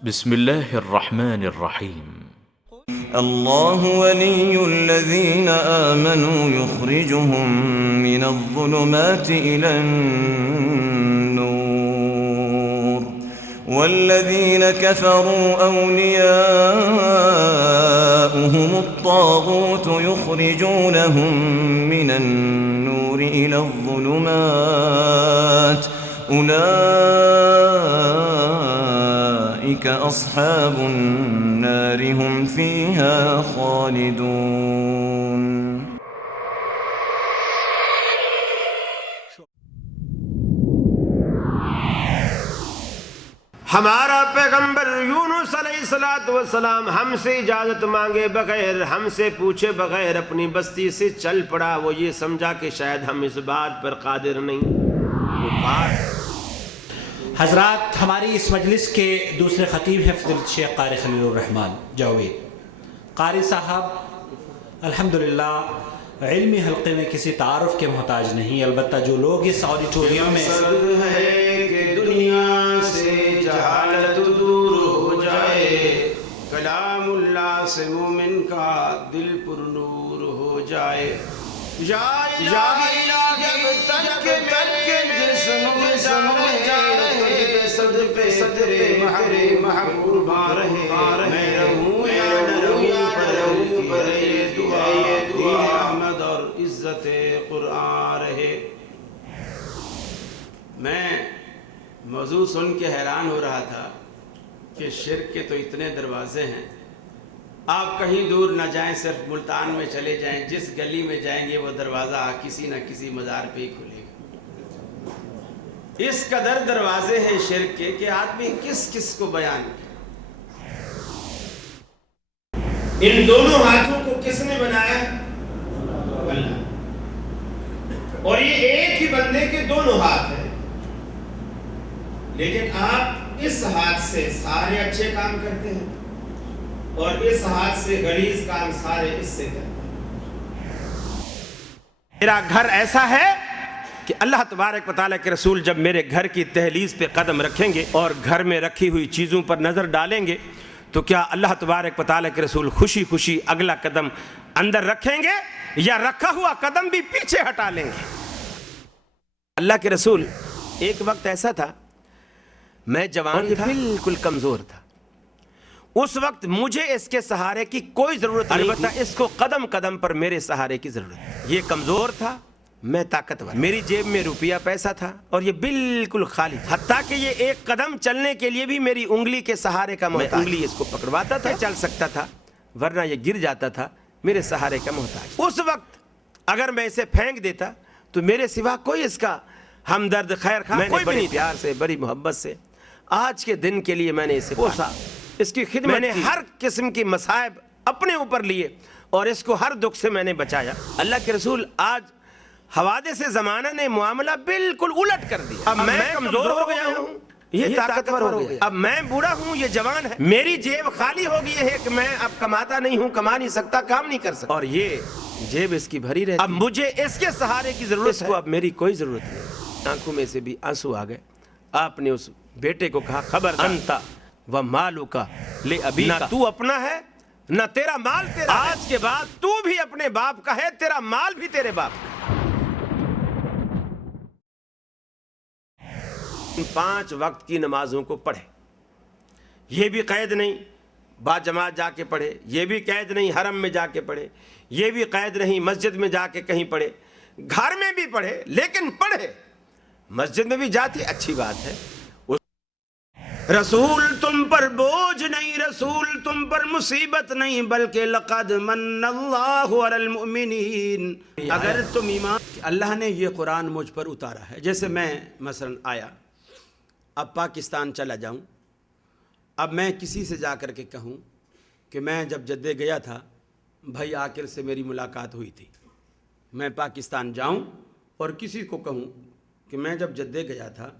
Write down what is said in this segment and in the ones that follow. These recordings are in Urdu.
بسم الله الرحمن الرحيم. الله ولي الذين آمنوا يخرجهم من الظلمات إلى النور والذين كفروا أولياؤهم الطاغوت يخرجونهم من النور إلى الظلمات أولئك أصحاب النار هم فيها خالدون. ہمارا پیغمبر یونس علیہ السلام ہم سے اجازت مانگے بغیر، ہم سے پوچھے بغیر اپنی بستی سے چل پڑا. وہ یہ سمجھا کہ شاید ہم اس بات پر قادر نہیں. وہ بات حضرات، ہماری اس مجلس کے دوسرے خطیب ہیں فضیلت شیخ قاری خلیل الرحمن جاوید قاری صاحب. الحمدللہ علمی حلقے میں کسی تعارف کے محتاج نہیں، البتہ جو لوگ اس آڈیٹوریم میں سب ہے کہ دنیا سے جہالت دور ہو جائے، کلام اللہ سے مومن کا دل پر نور ہو جائے. یا الہی جب تک کے جسم میں جا رہے صدقے تیرے محبوب رہے، میں رہوں یا نہ رہوں پر یہ دعا احمد اور عزت قرآن رہے. میں موضوع سن کے حیران ہو رہا تھا کہ شرک کے تو اتنے دروازے ہیں، آپ کہیں دور نہ جائیں، صرف ملتان میں چلے جائیں، جس گلی میں جائیں گے وہ دروازہ کسی نہ کسی مزار پہ ہی کھلے گا. اس قدر دروازے ہیں شرک کے کہ آدمی کس کس کو بیان کرے. ان دونوں ہاتھوں کو کس نے بنایا؟ اللہ. اور یہ ایک ہی بندے کے دونوں ہاتھ ہیں، لیکن آپ اس ہاتھ سے سارے اچھے کام کرتے ہیں اور اس ہاتھ سے غلیظ کام سارے اس سے کرتے ہیں. میرا گھر ایسا ہے کہ اللہ تبارک و تعالیٰ کے رسول جب میرے گھر کی دہلیز پہ قدم رکھیں گے اور گھر میں رکھی ہوئی چیزوں پر نظر ڈالیں گے تو کیا اللہ تبارک و تعالیٰ کے رسول خوشی خوشی اگلا قدم اندر رکھیں گے یا رکھا ہوا قدم بھی پیچھے ہٹا لیں گے؟ اللہ کے رسول ایک وقت ایسا تھا، میں جوان تھا، بالکل کمزور تھا. اس وقت مجھے اس کے سہارے کی کوئی ضرورت نہیں، البتہ اس کو قدم قدم پر میرے سہارے کی ضرورت. یہ کمزور تھا، میں طاقتور. میری جیب میں روپیہ پیسہ تھا اور یہ بالکل خالی تھا، حتیٰ کہ یہ ایک قدم چلنے کے لیے بھی میری انگلی کے سہارے کا محتاج. میں انگلی اس کو پکڑواتا تھا، چل سکتا تھا، ورنہ یہ گر جاتا تھا، میرے سہارے کا محتاج. اس وقت اگر میں اسے پھینک دیتا تو میرے سوا کوئی اس کا ہمدرد خیر خواہ کوئی بھی نہیں. پیار سے، بڑی محبت سے آج کے دن کے لیے میں نے اسے پوسا، اس کی خدمت میں نے ہر قسم کی مصائب اپنے اوپر لیے اور اس کو ہر دکھ سے میں نے بچایا. اللہ کے رسول آج حوادث زمانہ نے معاملہ بالکل الٹ کر دیا. اب میں کمزور ہو گیا ہوں، یہ طاقتور ہو گیا. اب میں بوڑھا ہوں، یہ جوان ہے. میری جیب خالی ہو گئی ہے کہ میں اب کماتا نہیں ہوں، کما نہیں سکتا، کام نہیں کر سکتا، اور یہ جیب اس کی بھری رہتی. اب مجھے اس کے سہارے کی ضرورت ہے، اب میری کوئی ضرورت نہیں. آنکھوں میں سے بھی آنسو آ گئے. آپ نے اس بیٹے کو کہا خبر انتا و مالک لابیک، نہ تو اپنا ہے نہ تیرا مال تیرا. آج کے بعد تو بھی اپنے باپ کا ہے، تیرا مال بھی تیرے باپ کا. 5 وقت کی نمازوں کو پڑھے، یہ بھی قید نہیں با جماعت جا کے پڑھے، یہ بھی قید نہیں حرم میں جا کے پڑھے، یہ بھی قید نہیں مسجد میں جا کے کہیں پڑھے، گھر میں بھی پڑھے لیکن پڑھے. مسجد میں بھی جاتی اچھی بات ہے. رسول تم پر بوجھ نہیں، رسول تم پر مصیبت نہیں، بلکہ لقد من اللہ علی المؤمنین. اگر تم ایمان، اللہ نے یہ قرآن مجھ پر اتارا ہے. جیسے میں مثلا آیا، اب پاکستان چلا جاؤں، اب میں کسی سے جا کر کے کہوں کہ میں جب جدے گیا تھا بھائی عاقل سے میری ملاقات ہوئی تھی. میں پاکستان جاؤں اور کسی کو کہوں کہ میں جب جدے گیا تھا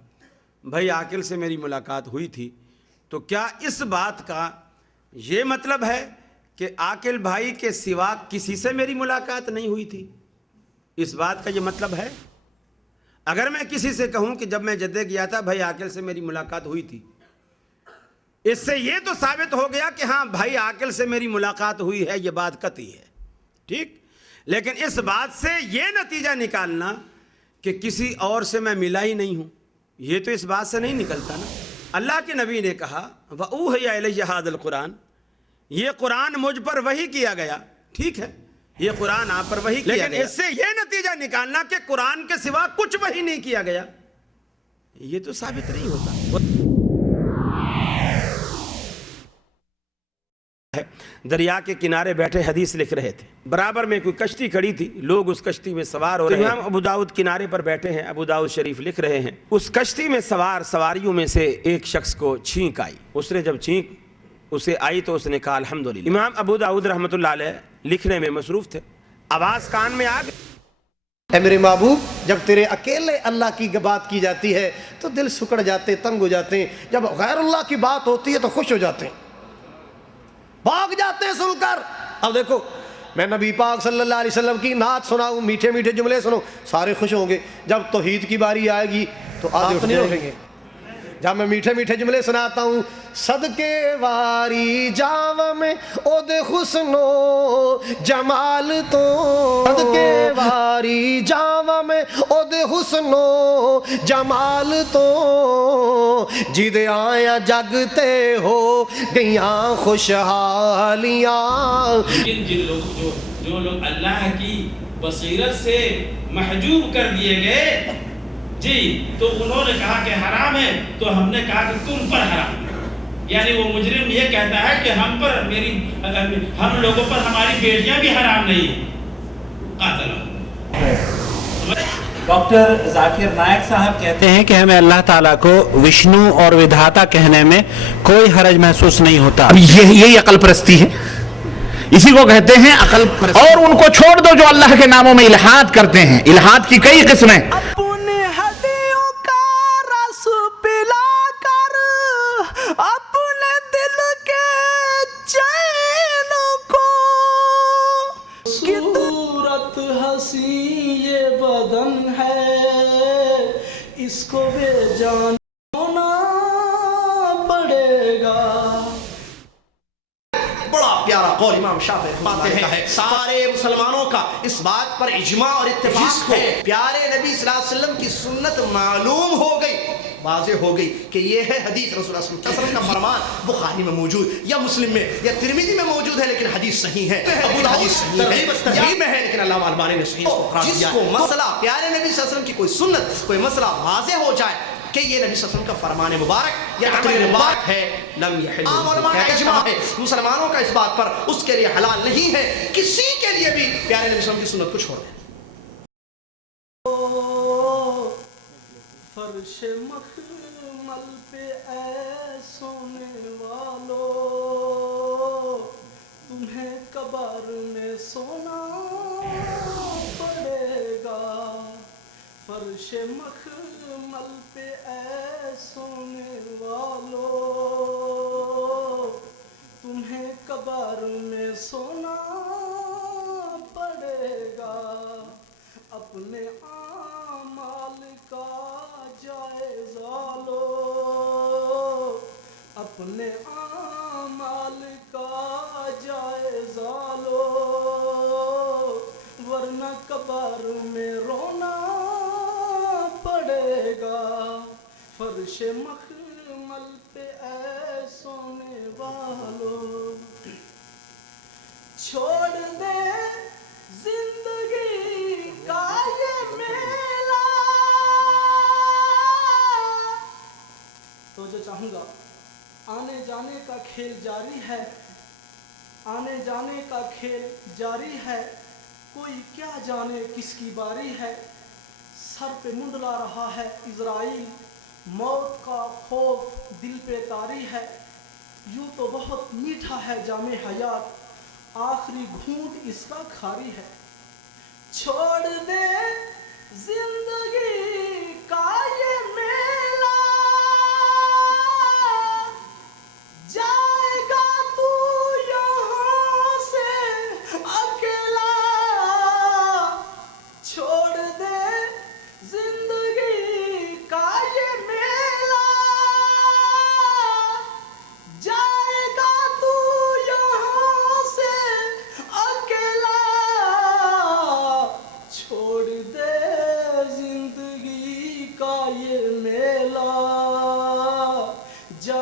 بھائی عاقل سے میری ملاقات ہوئی تھی، تو کیا اس بات کا یہ مطلب ہے کہ عاقل بھائی کے سوا کسی سے میری ملاقات نہیں ہوئی تھی؟ اس بات کا یہ مطلب ہے؟ اگر میں کسی سے کہوں کہ جب میں جدے گیا تھا بھائی عاقل سے میری ملاقات ہوئی تھی، اس سے یہ تو ثابت ہو گیا کہ ہاں بھائی عاقل سے میری ملاقات ہوئی ہے، یہ بات قطعی ہے، ٹھیک. لیکن اس بات سے یہ نتیجہ نکالنا کہ کسی اور سے میں ملا ہی نہیں ہوں، یہ تو اس بات سے نہیں نکلتا نا. اللہ کے نبی نے کہا وَأُوحِيَ إِلَيَّ هَذَا الْقُرْآنُ، یہ قرآن مجھ پر وحی کیا گیا، ٹھیک ہے، یہ قرآن آپ پر وحی کیا گیا. لیکن اس سے یہ نتیجہ نکالنا کہ قرآن کے سوا کچھ وحی نہیں کیا گیا، یہ تو ثابت نہیں ہوتا. دریا کے کنارے بیٹھے حدیث لکھ رہے تھے، برابر میں کوئی کشتی کھڑی تھی، لوگ اس کشتی میں سوار ہو رہے ہیں. ابو داؤد کنارے پر بیٹھے ہیں، ابو داؤد شریف لکھ رہے ہیں اس کشتی میں سواریوں میں سے ایک شخص کو چھینک آئی. اس نے جب چھینک اسے آئی تو اس نے کہا الحمدللہ. امام ابو داؤد رحمۃ اللہ علیہ لکھنے میں مصروف تھے، آواز کان میں آ گئی، اے میرے محبوب، جب تیرے اکیلے اللہ کی بات کی جاتی ہے تو دل سکڑ جاتے، تنگ ہو جاتے ہیں. جب غیر اللہ کی بات ہوتی ہے تو خوش ہو جاتے ہیں، بھاگ جاتے ہیں سن کر. اب دیکھو میں نبی پاک صلی اللہ علیہ وسلم کی نعت سناؤں، میٹھے میٹھے جملے سنو، سارے خوش ہوں گے. جب توحید کی باری آئے گی تو آدھے نہیں اٹھیں گے. جب میں میٹھے میٹھے جملے سناتا ہوں، صدقے واری جاو میں او دے حسن و جمال تو، صدقے واری جاو میں او دے حسن و جمال تو، جد آیا جگتے ہو گیاں خوشحالیاں. لیکن جو لوگ اللہ کی بصیرت سے محجوب کر دیے گئے جی، تو انہوں نے کہا کہ حرام ہے، تو ہم نے کہا کہ تم پر حرام ہے. یعنی وہ مجرم یہ کہتا ہے کہ ہم لوگوں پر ہماری بیٹیاں بھی حرام نہیں. ڈاکٹر ذاکر نائک صاحب کہتے ہیں کہ ہمیں اللہ تعالیٰ کو وشنو اور ودھاتا کہنے میں کوئی حرج محسوس نہیں ہوتا. یہی عقل پرستی ہے، اسی کو کہتے ہیں عقل پرستی. اور ان کو چھوڑ دو جو اللہ کے ناموں میں الحاد کرتے ہیں. الحاد کی کئی قسمیں. اپنے ہڈیوں کا رس پلا کر اپنے دل کے چین کو، صورت حسین یہ بدن ہے، اس کو بے جان ہونا پڑے گا. بڑا پیارا قول امام شافعی فرماتے ہیں، سارے مسلمانوں کا اس بات پر اجماع اور اتفاق ہے، پیارے نبی صلی اللہ علیہ وسلم کی سنت معلوم ہو گئی، واضح ہو گئی کہ یہ ہے حدیث رسول اللہ صلی اللہ علیہ وسلم کا فرمان. بخاری میں موجود یا مسلم میں یا ترمذی میں موجود ہے، لیکن حدیث صحیح ہے. ابو داؤد ترغیب میں ہے، لیکن علامہ البانی نے صحیح کو قرار دیا. جس کو مسئلہ پیارے نبی صلی اللہ علیہ وسلم کی کوئی سنت، کوئی مسئلہ واضح ہو جائے کہ یہ نبی صلی اللہ علیہ وسلم کا فرمان مبارک یا عمل مبارک ہے، لم یحل. علماء کا اجماع ہے، مسلمانوں کا اس بات پر اس کے لیے حلال نہیں ہے کسی کے لیے بھی پیارے نبی صلی اللہ علیہ وسلم کی سنت کو چھوڑ دیں. فرش مخمل پہ اے سونے والو، تمہیں قبر میں سونا پڑے گا. فرش مخمل پہ اے سونے والو، تمہیں قبر میں سونا پڑے گا. اپنے اعمال کا جائزہ لو، اپنے اعمال کا جائزہ لو، ورنہ قبر میں رونا پڑے گا. فرش مخمل پہ اے سونے والو، چھوڑ دے زندگی کا یہ میلہ. تو جو چاہوں گا، آنے جانے کا کھیل جاری ہے، آنے جانے کا کھیل جاری ہے، کوئی کیا جانے کس کی باری ہے. سر پہ منڈلا رہا ہے عزرائیل، موت کا خوف دل پہ طاری ہے. یوں تو بہت میٹھا ہے جام حیات، آخری گھونٹ اس کا کھاری ہے. چھوڑ دے زندگی کا یہ میلہ، جائے گا تو یہاں سے اکیلا. چھوڑ دے زندگی کا یہ میلہ،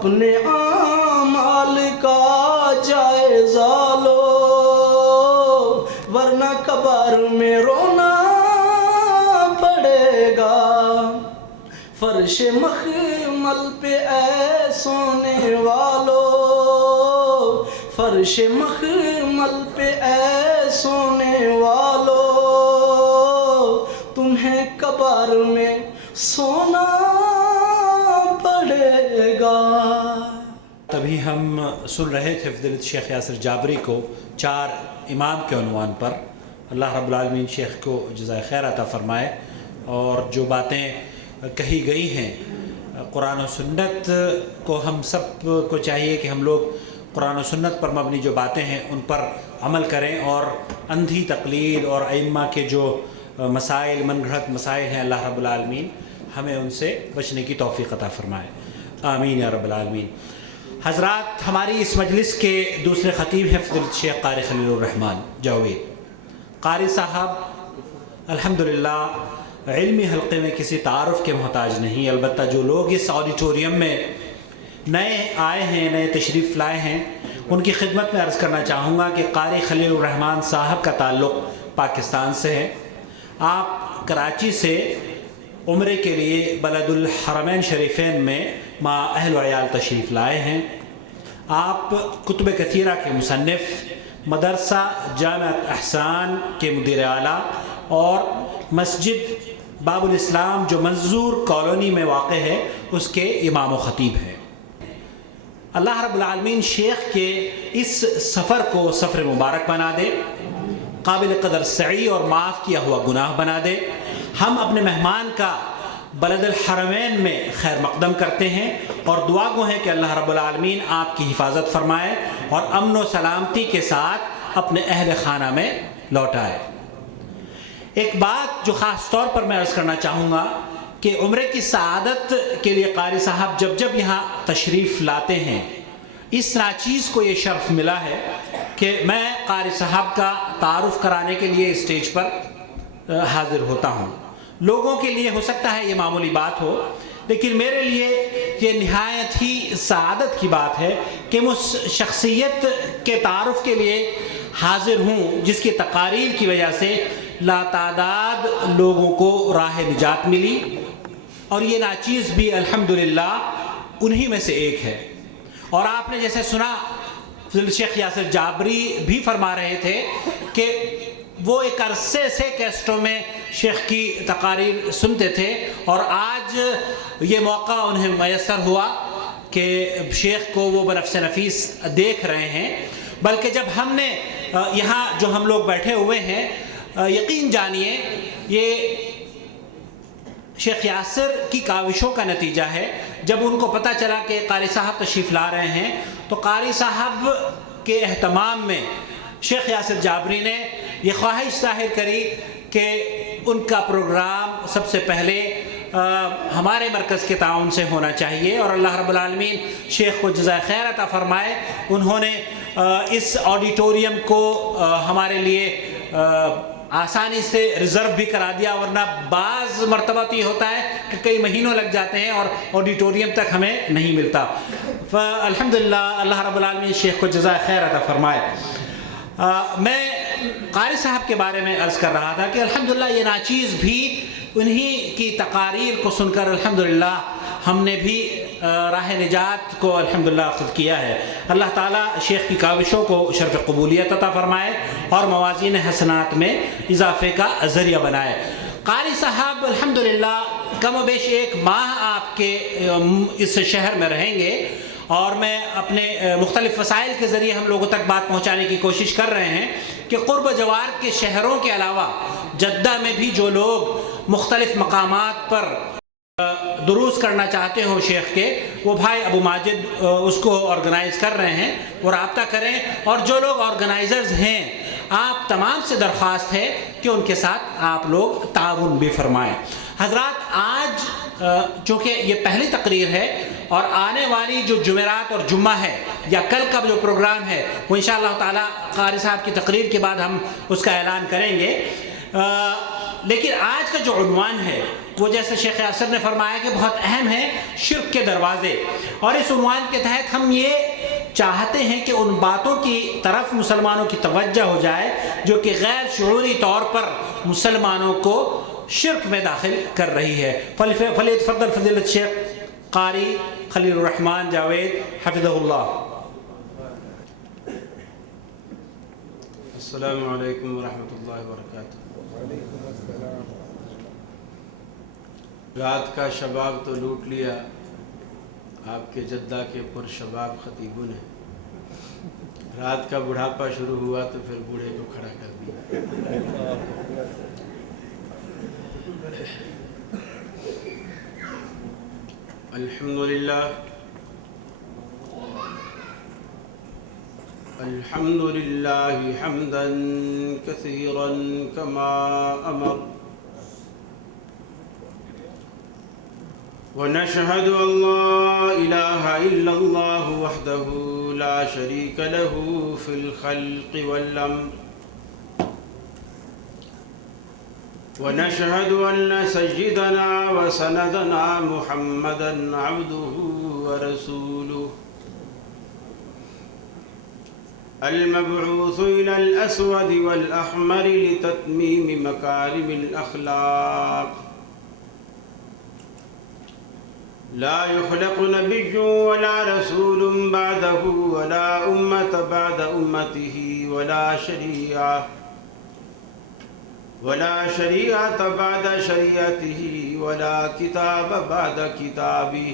اپنے اعمال کا جائزہ لو، ورنہ قبر میں رونا پڑے گا۔ فرش مخمل پہ اے سونے والو، فرش مخمل پہ اے سونے والو، تمہیں قبر میں سونا پڑے گا۔ تبھی ہم سن رہے تھے فضیلت شیخ یاسر جابری کو 4 امام کے عنوان پر۔ اللہ رب العالمین شیخ کو جزائے خیر عطا فرمائے، اور جو باتیں کہی گئی ہیں قرآن و سنت کو، ہم سب کو چاہیے کہ ہم لوگ قرآن و سنت پر مبنی جو باتیں ہیں ان پر عمل کریں، اور اندھی تقلید اور ائمہ کے جو مسائل، من گھڑت مسائل ہیں، اللہ رب العالمین ہمیں ان سے بچنے کی توفیق عطا فرمائے، آمین یا رب العالمین۔ حضرات، ہماری اس مجلس کے دوسرے خطیب ہیں فضیلت شیخ قاری خلیل الرحمن جاوید۔ قاری صاحب الحمدللہ علمی حلقے میں کسی تعارف کے محتاج نہیں، البتہ جو لوگ اس آڈیٹوریم میں نئے آئے ہیں، نئے تشریف لائے ہیں، ان کی خدمت میں عرض کرنا چاہوں گا کہ قاری خلیل الرحمن صاحب کا تعلق پاکستان سے ہے۔ آپ کراچی سے عمرے کے لیے بلد الحرمین شریفین میں مع اہل و عیال تشریف لائے ہیں۔ آپ کتب کثیرہ کے مصنف، مدرسہ جامعۃ احسان کے مدیر اعلیٰ، اور مسجد باب الاسلام جو منظور کالونی میں واقع ہے اس کے امام و خطیب ہیں۔ اللہ رب العالمین شیخ کے اس سفر کو سفر مبارک بنا دے، قابل قدر سعی اور معاف کیا ہوا گناہ بنا دے۔ ہم اپنے مہمان کا بلد الحرمین میں خیر مقدم کرتے ہیں، اور دعا گو ہیں کہ اللہ رب العالمین آپ کی حفاظت فرمائے اور امن و سلامتی کے ساتھ اپنے اہل خانہ میں لوٹائے۔ ایک بات جو خاص طور پر میں عرض کرنا چاہوں گا کہ عمرے کی سعادت کے لیے قاری صاحب جب یہاں تشریف لاتے ہیں، اس ناچیز کو یہ شرف ملا ہے کہ میں قاری صاحب کا تعارف کرانے کے لیے اسٹیج پر حاضر ہوتا ہوں۔ لوگوں کے لیے ہو سکتا ہے یہ معمولی بات ہو، لیکن میرے لیے یہ نہایت ہی سعادت کی بات ہے کہ میں اس شخصیت کے تعارف کے لیے حاضر ہوں جس کی تقاریر کی وجہ سے لاتعداد لوگوں کو راہ نجات ملی، اور یہ ناچیز بھی الحمدللہ انہی میں سے ایک ہے۔ اور آپ نے جیسے سنا فضیلت شیخ یاسر جابری بھی فرما رہے تھے کہ وہ ایک عرصے سے کیسٹوں میں شیخ کی تقاریر سنتے تھے، اور آج یہ موقع انہیں میسر ہوا کہ شیخ کو وہ بنفس نفیس دیکھ رہے ہیں۔ بلکہ جب ہم نے یہاں جو ہم لوگ بیٹھے ہوئے ہیں، یقین جانیے یہ شیخ یاسر کی کاوشوں کا نتیجہ ہے۔ جب ان کو پتہ چلا کہ قاری صاحب تشریف لا رہے ہیں تو قاری صاحب کے اہتمام میں شیخ یاسر جابری نے یہ خواہش ظاہر کری کہ ان کا پروگرام سب سے پہلے ہمارے مرکز کے تعاون سے ہونا چاہیے، اور اللہ رب العالمین شیخ کو جزائے خیر عطا فرمائے، انہوں نے اس آڈیٹوریم کو ہمارے لیے آسانی سے ریزرو بھی کرا دیا، ورنہ بعض مرتبہ تو یہ ہوتا ہے کہ کئی مہینوں لگ جاتے ہیں اور آڈیٹوریم تک ہمیں نہیں ملتا۔ فالحمدللہ اللہ رب العالمین شیخ کو جزائے خیر عطا فرمائے۔ میں قاری صاحب کے بارے میں عرض کر رہا تھا کہ الحمدللہ یہ ناچیز بھی انہی کی تقاریر کو سن کر الحمدللہ ہم نے بھی راہ نجات کو الحمدللہ اخذ کیا ہے۔ اللہ تعالیٰ شیخ کی کاوشوں کو شرف قبولیت عطا فرمائے اور موازین حسنات میں اضافے کا ذریعہ بنائے۔ قاری صاحب الحمدللہ کم و بیش 1 ماہ آپ کے اس شہر میں رہیں گے، اور میں اپنے مختلف وسائل کے ذریعے ہم لوگوں تک بات پہنچانے کی کوشش کر رہے ہیں کہ قرب و جوار کے شہروں کے علاوہ جدہ میں بھی جو لوگ مختلف مقامات پر دروس کرنا چاہتے ہوں شیخ کے، وہ بھائی ابو ماجد اس کو آرگنائز کر رہے ہیں، وہ رابطہ کریں، اور جو لوگ آرگنائزرز ہیں آپ تمام سے درخواست ہے کہ ان کے ساتھ آپ لوگ تعاون بھی فرمائیں۔ حضرات، آج چونکہ یہ پہلی تقریر ہے اور آنے والی جو جمعرات اور جمعہ ہے یا کل کا جو پروگرام ہے وہ انشاءاللہ تعالی قاری صاحب کی تقریر کے بعد ہم اس کا اعلان کریں گے، لیکن آج کا جو عنوان ہے وہ جیسے شیخ اسد نے فرمایا کہ بہت اہم ہے شرک کے دروازے، اور اس عنوان کے تحت ہم یہ چاہتے ہیں کہ ان باتوں کی طرف مسلمانوں کی توجہ ہو جائے جو کہ غیر شعوری طور پر مسلمانوں کو شرک میں داخل کر رہی ہے۔ فلیتفضل فضیلت شیخ قاری خلیل الرحمن جاوید حفظہ اللہ۔ السلام علیکم ورحمۃ اللہ وبرکاتہ۔ رات کا شباب تو لوٹ لیا آپ کے جدہ کے پرشباب خطیبوں نے، رات کا بڑھاپا شروع ہوا تو پھر بوڑھے کو کھڑا کر دیا۔ الحمدللہ الحمدللہ حمدا کثیرا کما امر، ونشهد أن لا إله إلا الله وحده لا شريك له في الخلق والأمر، ونشهد أن سيدنا وسندنا محمدا عبده ورسوله المبعوث إلى الأسود والأحمر لتتميم مكارم الأخلاق، لا يخلق نبي ولا رسول بعده ولا أمة بعد أمته ولا شريعة بعد شريعته ولا كتاب بعد كتابه،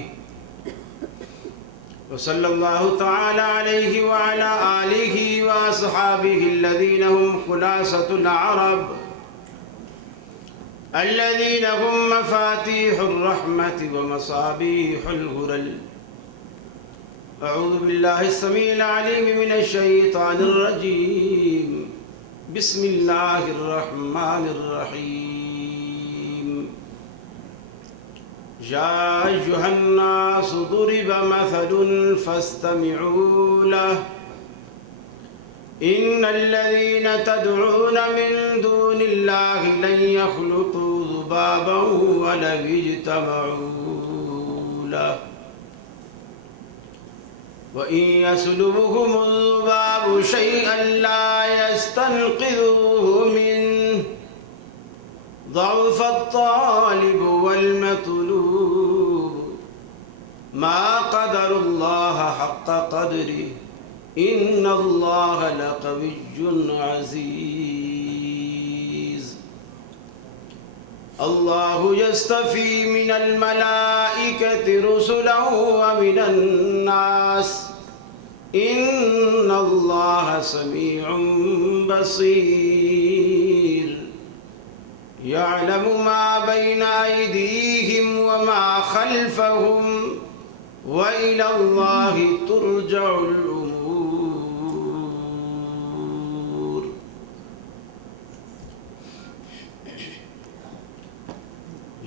وصلى الله تعالى عليه وعلى آله وأصحابه الذين هم خلاصة العرب الذين هم مفاتيح الرحمة ومصابيح الغرل۔ أعوذ بالله السميع العليم من الشيطان الرجيم، بسم الله الرحمن الرحيم۔ يا أيها الناس ضرب مثل فاستمعوا له، إن الذين تدعون من دون الله لن يخلقوا ذبابا ولو اجتمعوا له، وإن يسلبهم الذباب شيئا لا يستنقذوه منه، ضعف الطالب والمطلوب، ما قدر الله حق قدره، إن الله لقوي عزيز۔ الله يستفي من الملائكة رسلا ومن الناس، إن الله سميع بصير، يعلم ما بين أيديهم وما خلفهم، وإلى الله ترجع الأمور۔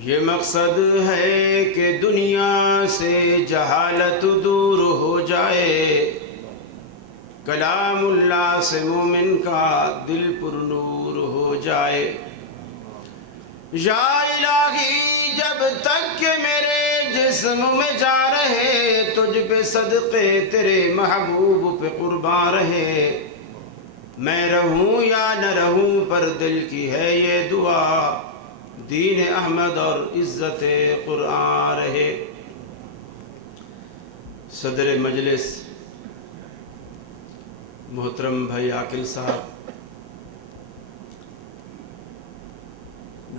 یہ مقصد ہے کہ دنیا سے جہالت دور ہو جائے، کلام اللہ سے مومن کا دل پر نور ہو جائے۔ یا الہی جب تک کہ میرے جسم میں جا رہے، تجھ پہ صدقے تیرے محبوب پہ قربان رہے، میں رہوں یا نہ رہوں پر دل کی ہے یہ دعا، دین احمد اور عزت قرآن رہے۔ صدر مجلس محترم بھائی عاقل صاحب،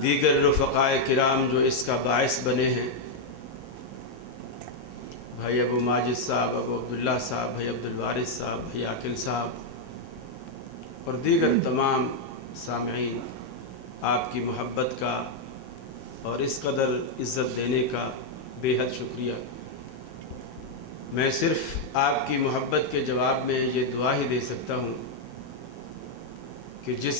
دیگر رفقائے کرام جو اس کا باعث بنے ہیں، بھائی ابو ماجد صاحب، ابو عبداللہ صاحب، بھائی عبدالوارث صاحب، بھائی عاقل صاحب اور دیگر تمام سامعین، آپ کی محبت کا اور اس قدر عزت دینے کا بے حد شکریہ۔ میں صرف آپ کی محبت کے جواب میں یہ دعا ہی دے سکتا ہوں کہ جس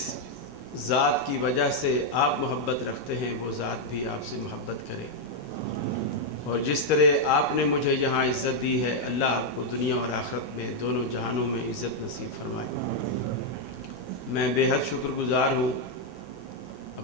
ذات کی وجہ سے آپ محبت رکھتے ہیں وہ ذات بھی آپ سے محبت کرے، اور جس طرح آپ نے مجھے یہاں عزت دی ہے، اللہ آپ کو دنیا اور آخرت میں دونوں جہانوں میں عزت نصیب فرمائے۔ میں بے حد شکر گزار ہوں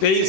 23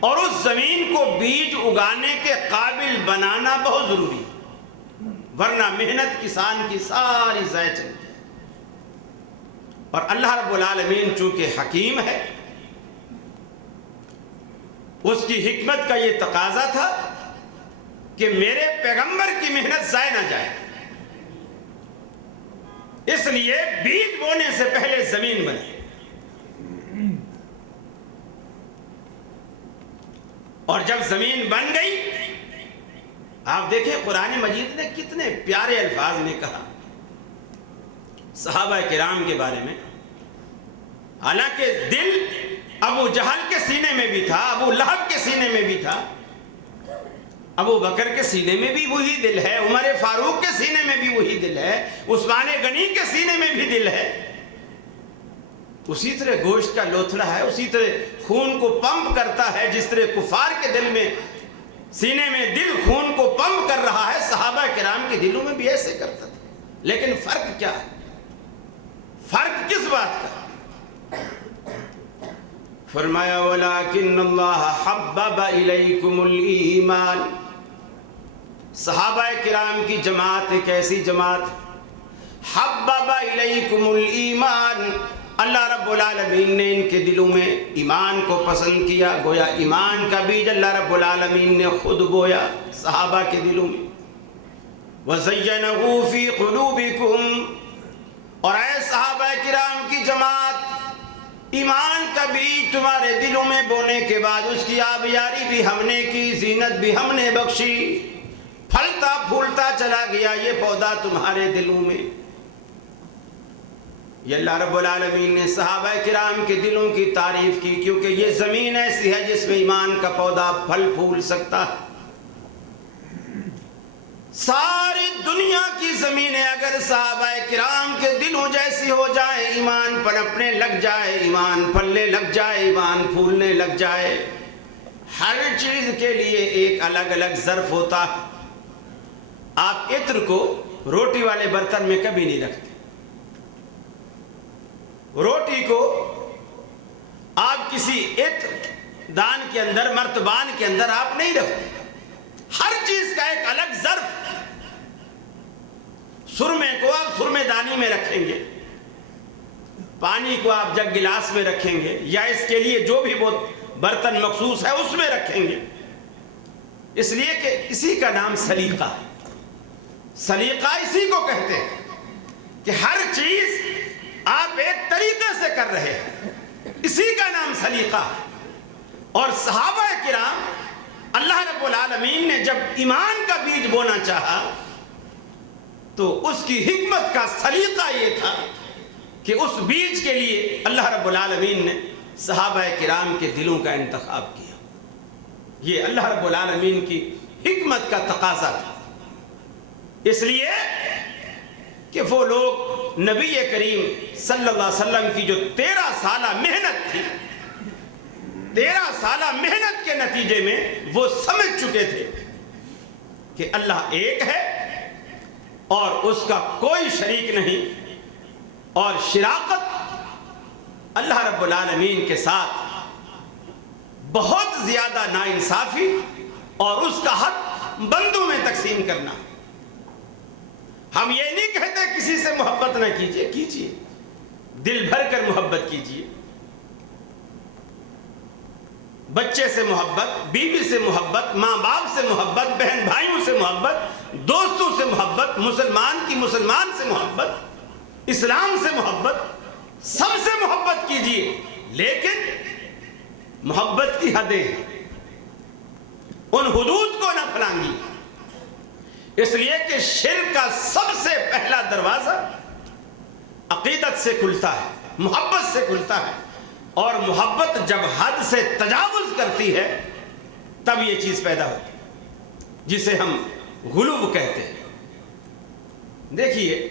اور اس زمین کو بیج اگانے کے قابل بنانا بہت ضروری ہے، ورنہ محنت کسان کی ساری ضائع چلی جائے۔ اور اللہ رب العالمین چونکہ حکیم ہے، اس کی حکمت کا یہ تقاضا تھا کہ میرے پیغمبر کی محنت ضائع نہ جائے، اس لیے بیج بونے سے پہلے زمین بنی، اور جب زمین بن گئی، آپ دیکھیں قرآن مجید نے کتنے پیارے الفاظ میں کہا صحابہ کرام کے بارے میں۔ حالانکہ دل ابو جہل کے سینے میں بھی تھا، ابو لہب کے سینے میں بھی تھا، ابو بکر کے سینے میں بھی وہی دل ہے، عمر فاروق کے سینے میں بھی وہی دل ہے، عثمان غنی کے سینے میں بھی دل ہے۔ اسی طرح گوشت کا لوتھڑا ہے، اسی طرح خون کو پمپ کرتا ہے، جس طرح کفار کے دل میں سینے میں دل خون کو پمپ کر رہا ہے، صحابہ کرام کے دلوں میں بھی ایسے کرتا تھا۔ لیکن فرق کیا ہے؟ فرق کس بات کا؟ فرمایا وَلَكِنَّ اللَّهَ حَبَّبَ إِلَيْكُمُ الْإِيمَانِ۔ صحابہ کرام کی جماعت ایک ایسی جماعت، حَبَّبَ إِلَيْكُمُ الْإِيمَانِ، اللہ رب العالمین نے ان کے دلوں میں ایمان کو پسند کیا، گویا ایمان کا بیج اللہ رب العالمین نے خود بویا صحابہ کے دلوں میں۔ وَزَيَّنَهُ فِي قُلُوبِكُمْ، اور اے صحابہ کرام کی جماعت، ایمان کا بیج تمہارے دلوں میں بونے کے بعد اس کی آبیاری بھی ہم نے کی، زینت بھی ہم نے بخشی، پھلتا پھولتا چلا گیا یہ پودا تمہارے دلوں میں۔ یہ اللہ رب العالمین نے صحابہ کرام کے دلوں کی تعریف کی، کیونکہ یہ زمین ایسی ہے جس میں ایمان کا پودا پھل پھول سکتا ہے۔ ساری دنیا کی زمینیں اگر صحابہ کرام کے دلوں جیسی ہو جائے، ایمان پنپنے لگ جائے، ایمان پھلنے لگ جائے، ایمان پھولنے لگ جائے، ہر چیز کے لیے ایک الگ الگ ظرف ہوتا ہے۔ آپ عطر کو روٹی والے برتن میں کبھی نہیں رکھتے، روٹی کو آپ کسی عطر دان کے اندر، مرتبان کے اندر آپ نہیں رکھتے، ہر چیز کا ایک الگ ظرف۔ سرمے کو آپ سرمے دانی میں رکھیں گے، پانی کو آپ جگ گلاس میں رکھیں گے، یا اس کے لیے جو بھی وہ برتن مخصوص ہے اس میں رکھیں گے، اس لیے کہ اسی کا نام سلیقہ ہے۔ سلیقہ اسی کو کہتے ہیں کہ ہر چیز آپ ایک طریقے سے کر رہے ہیں، اسی کا نام سلیقہ ہے۔ اور صحابہ کرام، اللہ رب العالمین نے جب ایمان کا بیج بونا چاہا تو اس کی حکمت کا سلیقہ یہ تھا کہ اس بیج کے لیے اللہ رب العالمین نے صحابہ کرام کے دلوں کا انتخاب کیا۔ یہ اللہ رب العالمین کی حکمت کا تقاضا تھا، اس لیے کہ وہ لوگ نبی کریم صلی اللہ علیہ وسلم کی جو 13 سالہ محنت تھی، 13 سالہ محنت کے نتیجے میں وہ سمجھ چکے تھے کہ اللہ ایک ہے اور اس کا کوئی شریک نہیں، اور شراکت اللہ رب العالمین کے ساتھ بہت زیادہ ناانصافی اور اس کا حق بندوں میں تقسیم کرنا۔ ہم یہ نہیں کہتے کسی سے محبت نہ کیجئے، کیجئے، دل بھر کر محبت کیجئے، بچے سے محبت، بیوی سے محبت، ماں باپ سے محبت، بہن بھائیوں سے محبت، دوستوں سے محبت، مسلمان کی مسلمان سے محبت، اسلام سے محبت، سب سے محبت کیجئے، لیکن محبت کی حدیں ہیں، ان حدود کو نہ پھلانگی، اس لیے کہ شرک کا سب سے پہلا دروازہ عقیدت سے کھلتا ہے، محبت سے کھلتا ہے، اور محبت جب حد سے تجاوز کرتی ہے تب یہ چیز پیدا ہوتی ہے جسے ہم غلو کہتے ہیں۔ دیکھیے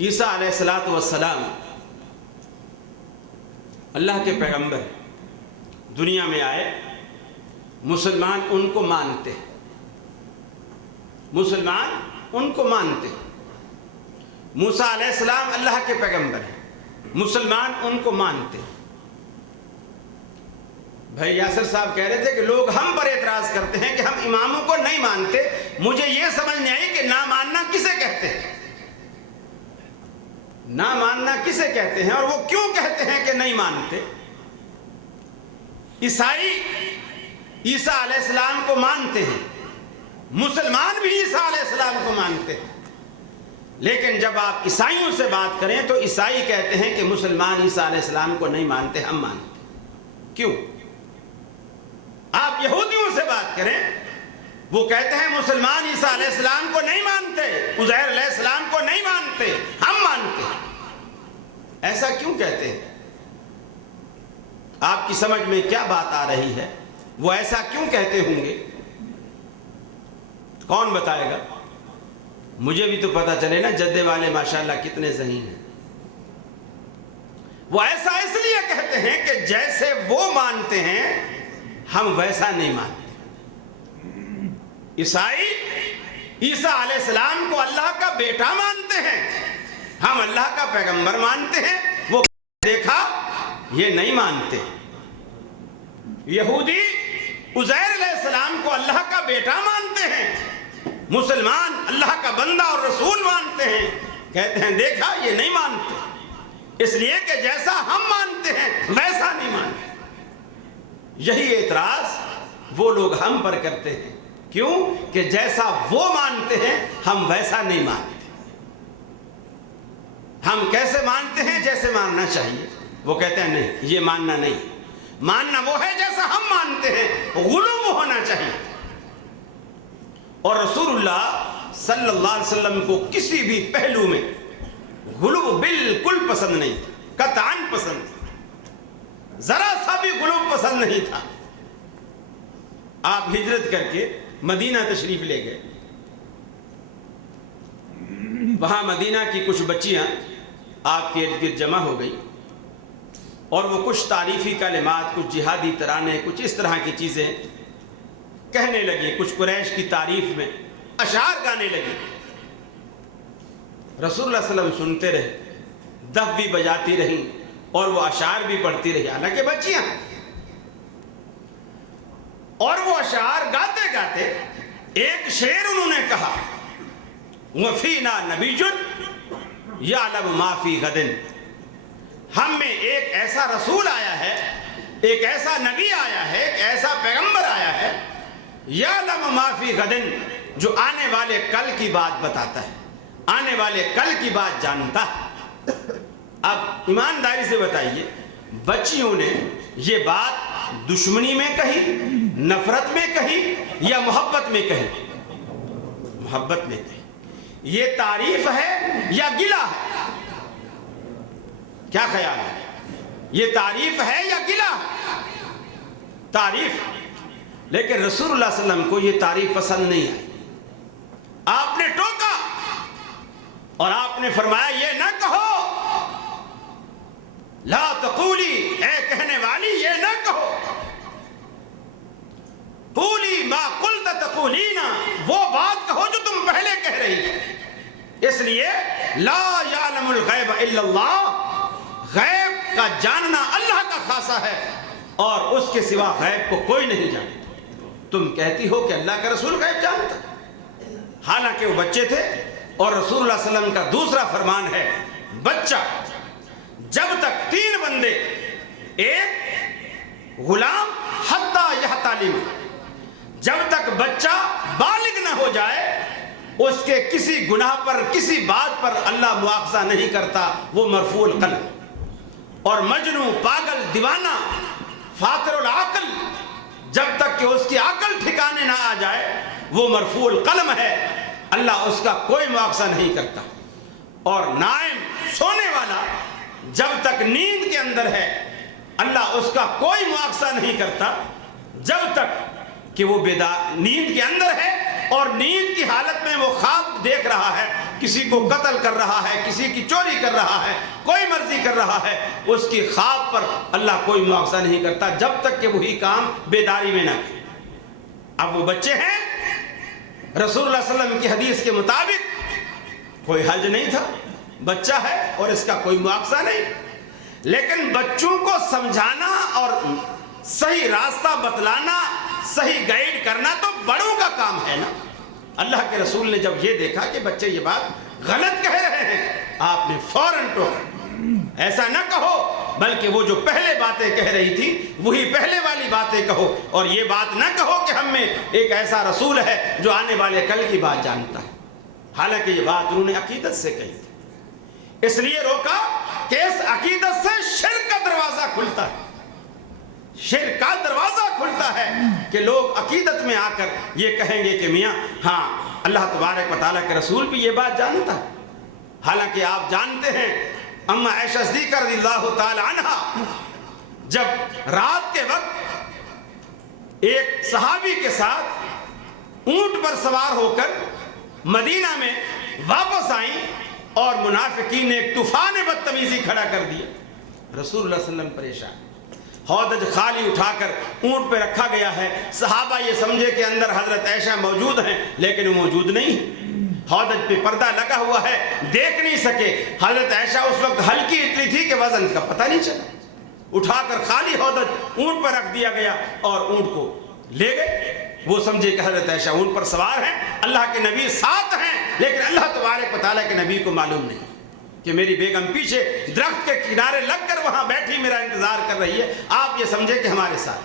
عیسیٰ علیہ السلام اللہ کے پیغمبر دنیا میں آئے، مسلمان ان کو مانتے ہیں، مسلمان ان کو مانتے ہیں۔ موسیٰ علیہ السلام اللہ کے پیغمبر ہیں، مسلمان ان کو مانتے ہیں۔ بھائی یاسر صاحب کہہ رہے تھے کہ لوگ ہم پر اعتراض کرتے ہیں کہ ہم اماموں کو نہیں مانتے. مجھے یہ سمجھ نہیں آئی کہ نہ ماننا کسے کہتے ہیں, نہ ماننا کسے کہتے ہیں اور وہ کیوں کہتے ہیں کہ نہیں مانتے. عیسائی عیسیٰ علیہ السلام کو مانتے ہیں, مسلمان بھی عیسیٰ علیہ السلام کو مانتے ہیں, لیکن جب آپ عیسائیوں سے بات کریں تو عیسائی کہتے ہیں کہ مسلمان عیسیٰ علیہ السلام کو نہیں مانتے, ہم مانتے. کیوں؟ آپ یہودیوں سے بات کریں, وہ کہتے ہیں مسلمان عیسیٰ علیہ السلام کو نہیں مانتے, عزیر علیہ السلام کو نہیں مانتے, ہم مانتے. ایسا کیوں کہتے ہیں؟ آپ کی سمجھ میں کیا بات آ رہی ہے؟ وہ ایسا کیوں کہتے ہوں گے؟ کون بتائے گا؟ مجھے بھی تو پتا چلے نا جدے والے ماشاءاللہ کتنے ذہین ہیں. وہ ایسا اس لیے کہتے ہیں کہ جیسے وہ مانتے ہیں ہم ویسا نہیں مانتے. عیسائی عیسیٰ علیہ السلام کو اللہ کا بیٹا مانتے ہیں, ہم اللہ کا پیغمبر مانتے ہیں. وہ دیکھا یہ نہیں مانتے. یہودی عزیر علیہ السلام کو اللہ کا بیٹا مانتے ہیں, مسلمان اللہ کا بندہ اور رسول مانتے ہیں. کہتے ہیں دیکھا یہ نہیں مانتے, اس لیے کہ جیسا ہم مانتے ہیں ویسا نہیں مانتے. یہی اعتراض وہ لوگ ہم پر کرتے ہیں. کیوں؟ کہ جیسا وہ مانتے ہیں ہم ویسا نہیں مانتے. ہم کیسے مانتے ہیں؟ جیسے ماننا چاہیے. وہ کہتے ہیں نہیں, یہ ماننا نہیں, ماننا وہ ہے جیسا ہم مانتے ہیں, غلو ہونا چاہیے. اور رسول اللہ صلی اللہ علیہ وسلم کو کسی بھی پہلو میں غلو بالکل پسند نہیں تھا, قطعاً پسند, ذرا سا بھی غلو پسند نہیں تھا. آپ ہجرت کر کے مدینہ تشریف لے گئے. وہاں مدینہ کی کچھ بچیاں آپ کے ارد گرد جمع ہو گئی اور وہ کچھ تعریفی کلمات, کچھ جہادی ترانے, کچھ اس طرح کی چیزیں کہنے لگی. کچھ قریش کی تعریف میں اشعار گانے لگی. رسول اللہ صلی اللہ علیہ وسلم سنتے رہے, دف بھی بجاتی رہیں اور وہ اشعار بھی پڑھتی رہی, حالانکہ بچیاں. اور وہ اشعار گاتے گاتے ایک شعر انہوں نے کہا, وَفِينَا نَبِيٌّ يَعْلَمُ مَا فِي غَدٍ. ہم میں ایک ایسا رسول آیا ہے, ایک ایسا نبی آیا ہے, ایک ایسا پیغمبر آیا ہے, يَعْلَمُ مَا فِي غَدٍ, جو آنے والے کل کی بات بتاتا ہے, آنے والے کل کی بات جانتا ہے. اب ایمانداری سے بتائیے, بچیوں نے یہ بات دشمنی میں کہی, نفرت میں کہی یا محبت میں کہی؟ محبت میں کہی. یہ تعریف ہے یا گلہ ہے؟ کیا خیال ہے؟ یہ تعریف ہے یا گلہ ہے؟ تعریف. لیکن رسول اللہ صلی اللہ علیہ وسلم کو یہ تعریف پسند نہیں آئی. آپ نے ٹوکا اور آپ نے فرمایا یہ نہ کہو, لا تقولی, اے کہنے والی یہ نہ کہو, قولی ما قلت تقولین, وہ بات کہو جو تم پہلے کہہ رہی تھی. اس لیے لا یعلم الغیب الا اللہ, غیب کا جاننا اللہ کا خاصہ ہے اور اس کے سوا غیب کو کوئی نہیں جانتا. تم کہتی ہو کہ اللہ کا رسول غیب جانتا, حالانکہ وہ بچے تھے. اور رسول اللہ صلی اللہ علیہ وسلم کا دوسرا فرمان ہے, بچہ جب تک 3 بندے, ایک غلام حتی یحتلم, جب تک بچہ بالغ نہ ہو جائے اس کے کسی گناہ پر, کسی بات پر اللہ مواخذہ نہیں کرتا, وہ مرفوع القلم. اور مجنون, پاگل, دیوانہ, فاطر العقل, جب تک کہ اس کی عقل ٹھکانے نہ آ جائے وہ مرفوع القلم ہے, اللہ اس کا کوئی مواخذہ نہیں کرتا. اور نائم, سونے والا, جب تک نیند کے اندر ہے اللہ اس کا کوئی مواخذہ نہیں کرتا, جب تک کہ وہ بیدار نیند کے اندر ہے اور نیند کی حالت میں وہ خواب دیکھ رہا ہے, کسی کو قتل کر رہا ہے, کسی کی چوری کر رہا ہے, کوئی مرضی کر رہا ہے, اس کی خواب پر اللہ کوئی مواخذہ نہیں کرتا جب تک کہ وہی کام بیداری میں نہ کرے. اب وہ بچے ہیں, رسول اللہ صلی اللہ علیہ وسلم کی حدیث کے مطابق کوئی حرج نہیں تھا, بچہ ہے اور اس کا کوئی مواخذہ نہیں. لیکن بچوں کو سمجھانا اور صحیح راستہ بتلانا، صحیح گائیڈ کرنا تو بڑوں کا کام ہے نا۔ اللہ کے رسول نے جب یہ دیکھا کہ بچے یہ بات غلط کہہ رہے ہیں، آپ نے فوراً ٹوکا، ایسا نہ کہو، بلکہ وہ جو پہلے باتیں کہہ رہی تھی وہی پہلے والی باتیں کہو، اور یہ بات نہ کہو کہ ہم میں ایک ایسا رسول ہے جو آنے والے کل کی بات جانتا ہے۔ حالانکہ یہ بات انہوں نے عقیدت سے کہی تھی، اس لیے روکا کہ اس عقیدت سے شرک کا دروازہ کھلتا ہے، شرک کا دروازہ کھلتا ہے کہ لوگ عقیدت میں آ کر یہ کہیں گے کہ میاں ہاں اللہ تبارک و تعالیٰ کے رسول بھی یہ بات جانتا ہے۔ حالانکہ آپ جانتے ہیں اما عائشہ صدیقہ رضی اللہ تعالی عنہ جب رات کے وقت ایک صحابی کے ساتھ اونٹ پر سوار ہو کر مدینہ میں واپس آئیں اور منافقین نے ایک طوفان بدتمیزی کھڑا کر دیا، رسول اللہ صلی اللہ علیہ وسلم پریشان، ہودج خالی اٹھا کر اونٹ پہ رکھا گیا ہے، صحابہ یہ سمجھے کہ اندر حضرت عائشہ موجود ہیں لیکن وہ موجود نہیں ہیں، ہودج پہ پردہ لگا ہوا ہے، دیکھ نہیں سکے، حضرت عائشہ اس وقت ہلکی اتنی تھی کہ وزن کا پتہ نہیں چلا، اٹھا کر خالی ہودج اونٹ پر رکھ دیا گیا اور اونٹ کو لے گئے۔ وہ سمجھے کہ حضرت عائشہ اونٹ پر سوار ہیں، اللہ کے نبی ساتھ ہیں، لیکن اللہ تبارک و تعالیٰ کے نبی کو معلوم نہیں کہ میری بیگم پیچھے درخت کے کنارے لگ کر وہاں بیٹھی میرا انتظار کر رہی ہے، آپ یہ سمجھے کہ ہمارے ساتھ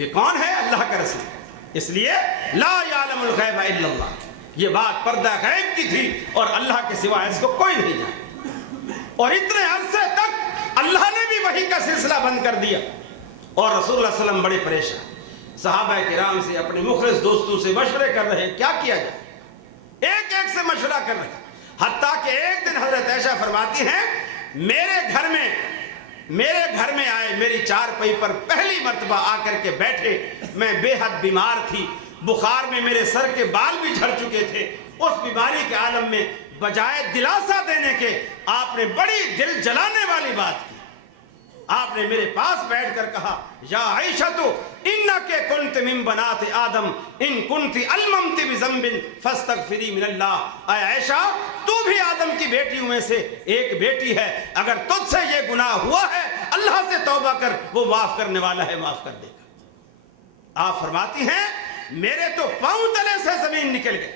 یہ کون ہے؟ اللہ کا رسول۔ اس لیے لا یعلم الغیب الا اللہ، یہ بات پردہ غیب کی تھی اور اللہ کے سوا اس کو کوئی نہیں جانتا، اور اتنے عرصے تک اللہ نے بھی وحی کا سلسلہ بند کر دیا اور رسول اللہ صلی اللہ علیہ وسلم بڑے پریشان، صحابہ کرام سے اپنے مخلص دوستوں سے مشورے کر رہے ہیں کیا کیا جائے، ایک ایک سے مشورہ کر رہے ہیں، حتیٰ کہ ایک دن حضرت عائشہ فرماتی ہیں میرے گھر میں آئے، میری چارپائی پر پہلی مرتبہ آ کر کے بیٹھے، میں بے حد بیمار تھی، بخار میں میرے سر کے بال بھی جھڑ چکے تھے، اس بیماری کے عالم میں بجائے دلاسا دینے کے آپ نے بڑی دل جلانے والی بات کی، آپ نے میرے پاس بیٹھ کر کہا یا عائشہ تو انکے کنت من بنات آدم ان کنت الممت بذنب فاستغفری من اللہ، اے عائشہ تو بھی آدم کی بیٹیوں میں سے ایک بیٹی ہے، اگر تجھ سے یہ گناہ ہوا ہے اللہ سے توبہ کر، وہ معاف کرنے والا ہے، معاف کر دے گا۔ آپ فرماتی ہیں میرے تو پاؤں تلے سے زمین نکل گئی،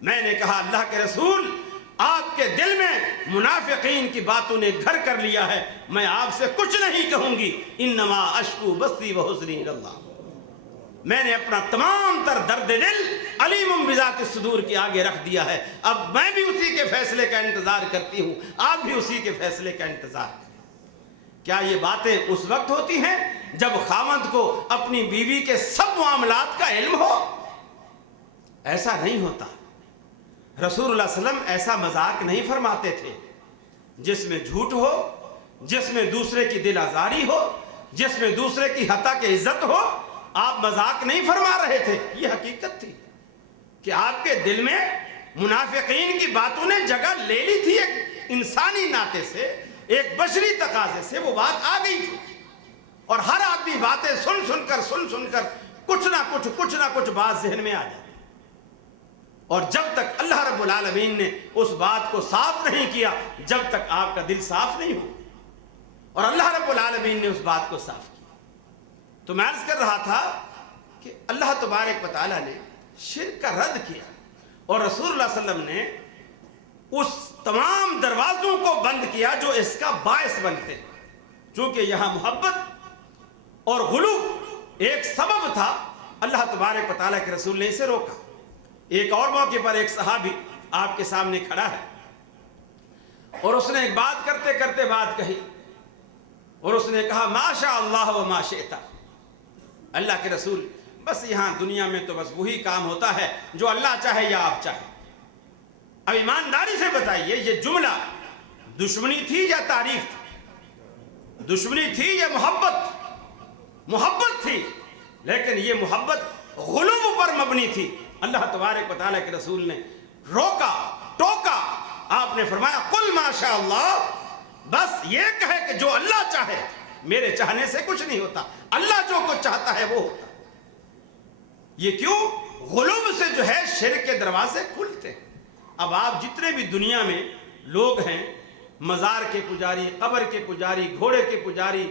میں نے کہا اللہ کے رسول آپ کے دل میں منافقین کی باتوں نے گھر کر لیا ہے، میں آپ سے کچھ نہیں کہوں گی، انما اشکو بثی و حزنی الی اللہ، میں نے اپنا تمام تر درد دل علیم بذات الصدور کے آگے رکھ دیا ہے، اب میں بھی اسی کے فیصلے کا انتظار کرتی ہوں، آپ بھی اسی کے فیصلے کا انتظار کریں۔ کیا یہ باتیں اس وقت ہوتی ہیں جب خاوند کو اپنی بیوی کے سب معاملات کا علم ہو؟ ایسا نہیں ہوتا۔ رسول اللہ صلی اللہ علیہ وسلم ایسا مذاق نہیں فرماتے تھے جس میں جھوٹ ہو، جس میں دوسرے کی دل آزاری ہو، جس میں دوسرے کی حتیٰ کہ عزت ہو، آپ مذاق نہیں فرما رہے تھے، یہ حقیقت تھی کہ آپ کے دل میں منافقین کی باتوں نے جگہ لے لی تھی، ایک انسانی ناطے سے، ایک بشری تقاضے سے وہ بات آ گئی تھی، اور ہر آدمی باتیں سن سن کر کچھ نہ کچھ بات ذہن میں آ جاتی، اور جب تک اللہ رب العالمین نے اس بات کو صاف نہیں کیا، جب تک آپ کا دل صاف نہیں ہو، اور اللہ رب العالمین نے اس بات کو صاف کیا۔ تو میں عرض کر رہا تھا کہ اللہ تبارک و تعالیٰ نے شرک کا رد کیا، اور رسول اللہ صلی اللہ علیہ وسلم نے اس تمام دروازوں کو بند کیا جو اس کا باعث بنتے ہیں، چونکہ یہاں محبت اور غلو ایک سبب تھا، اللہ تبارک و تعالیٰ کے رسول نے اسے روکا۔ ایک اور موقع پر ایک صحابی آپ کے سامنے کھڑا ہے اور اس نے ایک بات کرتے کرتے بات کہی، اور اس نے کہا ما شاء اللہ و ما شئت، اللہ کے رسول بس یہاں دنیا میں تو بس وہی کام ہوتا ہے جو اللہ چاہے یا آپ چاہے۔ اب ایمانداری سے بتائیے یہ جملہ دشمنی تھی یا تعریف تھی؟ دشمنی تھی یا محبت تھی، لیکن یہ محبت غلو پر مبنی تھی۔ اللہ تبارک و تعالیٰ کے رسول نے روکا، ٹوکا، آپ نے فرمایا قل ما شاء اللہ، بس یہ کہے کہ جو اللہ چاہے، میرے چاہنے سے کچھ نہیں ہوتا، اللہ جو کچھ چاہتا ہے وہ ہوتا۔ یہ کیوں؟ غلو سے جو ہے شرک کے دروازے کھلتے ہیں۔ اب آپ جتنے بھی دنیا میں لوگ ہیں، مزار کے پجاری، قبر کے پجاری، گھوڑے کے پجاری،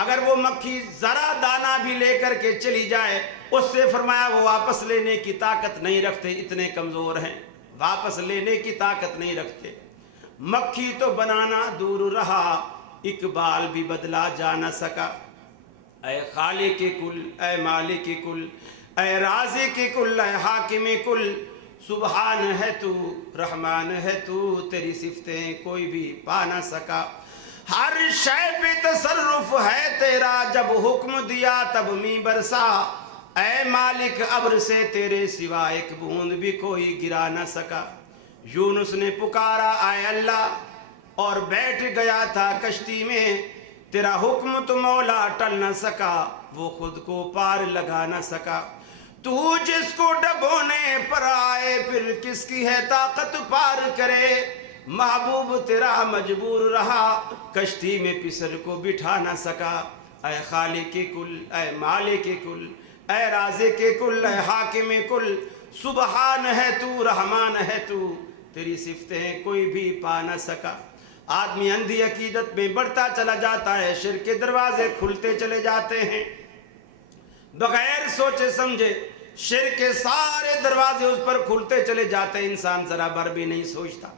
اگر وہ مکھی ذرا دانہ بھی لے کر کے چلی جائے، اس سے فرمایا وہ واپس لینے کی طاقت نہیں رکھتے، اتنے کمزور ہیں، واپس لینے کی طاقت نہیں رکھتے۔ مکھی تو بنانا دور رہا، اقبال بھی بدلا جا نہ سکا۔ اے خالق کل، اے مالک کل، اے رازق کل، اے حاکم کل، سبحان ہے تو، رحمان ہے تو، تیری صفتیں کوئی بھی پا نہ سکا۔ ہر شے پہ تصرف ہے تیرا، جب حکم دیا تب می برسا۔ اے مالک ابر سے تیرے سوا ایک بوند بھی کوئی گرا نہ سکا۔ یونس نے پکارا اے اللہ، اور بیٹھ گیا تھا کشتی میں، تیرا حکم تو مولا ٹل نہ سکا، وہ خود کو پار لگا نہ سکا۔ تو جس کو ڈبونے پر آئے، پھر کس کی ہے طاقت پار کرے۔ محبوب تیرا مجبور رہا، کشتی میں پسر کو بٹھا نہ سکا۔ اے خالق کل، اے مالک کل، اے رازق کل، اے حاکم کل، سبحان ہے تو، رحمان ہے تو، تیری صفتیں کوئی بھی پا نہ سکا۔ آدمی اندھی عقیدت میں بڑھتا چلا جاتا ہے، شرک کے دروازے کھلتے چلے جاتے ہیں، بغیر سوچے سمجھے شرک کے سارے دروازے اس پر کھلتے چلے جاتے ہیں، انسان ذرا بھر بھی نہیں سوچتا۔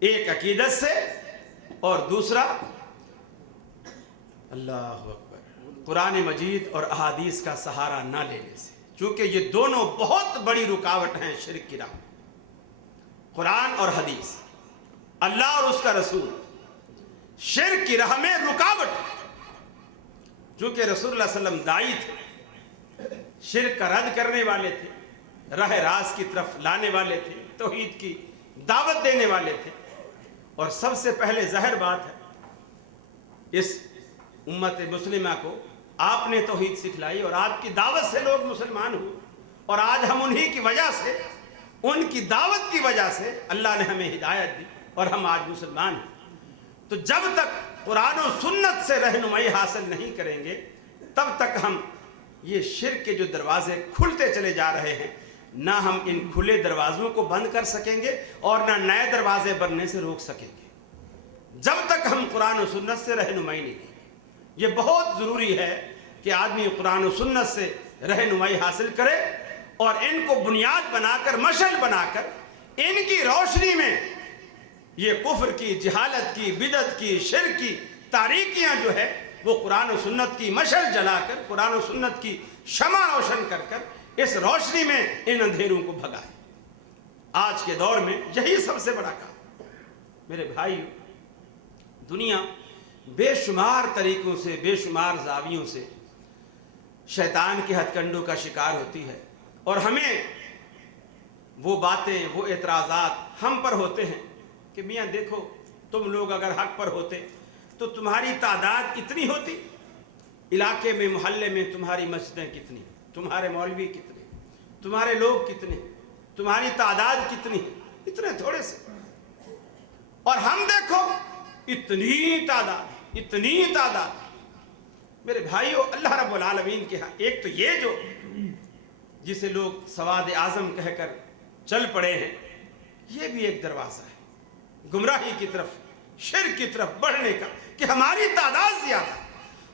ایک عقیدت سے اور دوسرا اللہ اکبر قرآن مجید اور احادیث کا سہارا نہ لینے سے، چونکہ یہ دونوں بہت بڑی رکاوٹ ہیں شرک کی راہ۔ قرآن اور حدیث، اللہ اور اس کا رسول شرک کی راہ میں رکاوٹ، چونکہ رسول اللہ صلی اللہ علیہ وسلم داعی تھے، شرک کا رد کرنے والے تھے، راہ راست کی طرف لانے والے تھے، توحید کی دعوت دینے والے تھے۔ اور سب سے پہلے ظاہر بات ہے، اس امت مسلمہ کو آپ نے توحید سکھلائی اور آپ کی دعوت سے لوگ مسلمان ہوئے، اور آج ہم انہی کی وجہ سے، ان کی دعوت کی وجہ سے اللہ نے ہمیں ہدایت دی اور ہم آج مسلمان ہیں۔ تو جب تک قرآن و سنت سے رہنمائی حاصل نہیں کریں گے، تب تک ہم یہ شرک کے جو دروازے کھلتے چلے جا رہے ہیں، نہ ہم ان کھلے دروازوں کو بند کر سکیں گے اور نہ نئے دروازے بننے سے روک سکیں گے، جب تک ہم قرآن و سنت سے رہنمائی نہیں دیں گے۔ یہ بہت ضروری ہے کہ آدمی قرآن و سنت سے رہنمائی حاصل کرے اور ان کو بنیاد بنا کر، مشعل بنا کر، ان کی روشنی میں یہ کفر کی، جہالت کی، بدعت کی، شرک کی تاریکیاں جو ہے وہ قرآن و سنت کی مشعل جلا کر، قرآن و سنت کی شمع روشن کر کر اس روشنی میں ان اندھیروں کو بھگائے۔ آج کے دور میں یہی سب سے بڑا کام۔ میرے بھائی، دنیا بے شمار طریقوں سے، بے شمار زاویوں سے شیطان کے ہتھ کنڈوں کا شکار ہوتی ہے، اور ہمیں وہ باتیں، وہ اعتراضات ہم پر ہوتے ہیں کہ میاں دیکھو، تم لوگ اگر حق پر ہوتے تو تمہاری تعداد اتنی ہوتی، علاقے میں، محلے میں تمہاری مسجدیں کتنی، تمہارے مولوی کتنے، تمہارے لوگ کتنے، تمہاری تعداد کتنی، اتنے تھوڑے سے، اور ہم دیکھو اتنی تعداد، اتنی تعداد۔ میرے بھائیو، اللہ رب العالمین کے ہاں ایک تو یہ جو جسے لوگ سواد اعظم کہہ کر چل پڑے ہیں، یہ بھی ایک دروازہ ہے گمراہی کی طرف، شرک کی طرف بڑھنے کا، کہ ہماری تعداد زیادہ،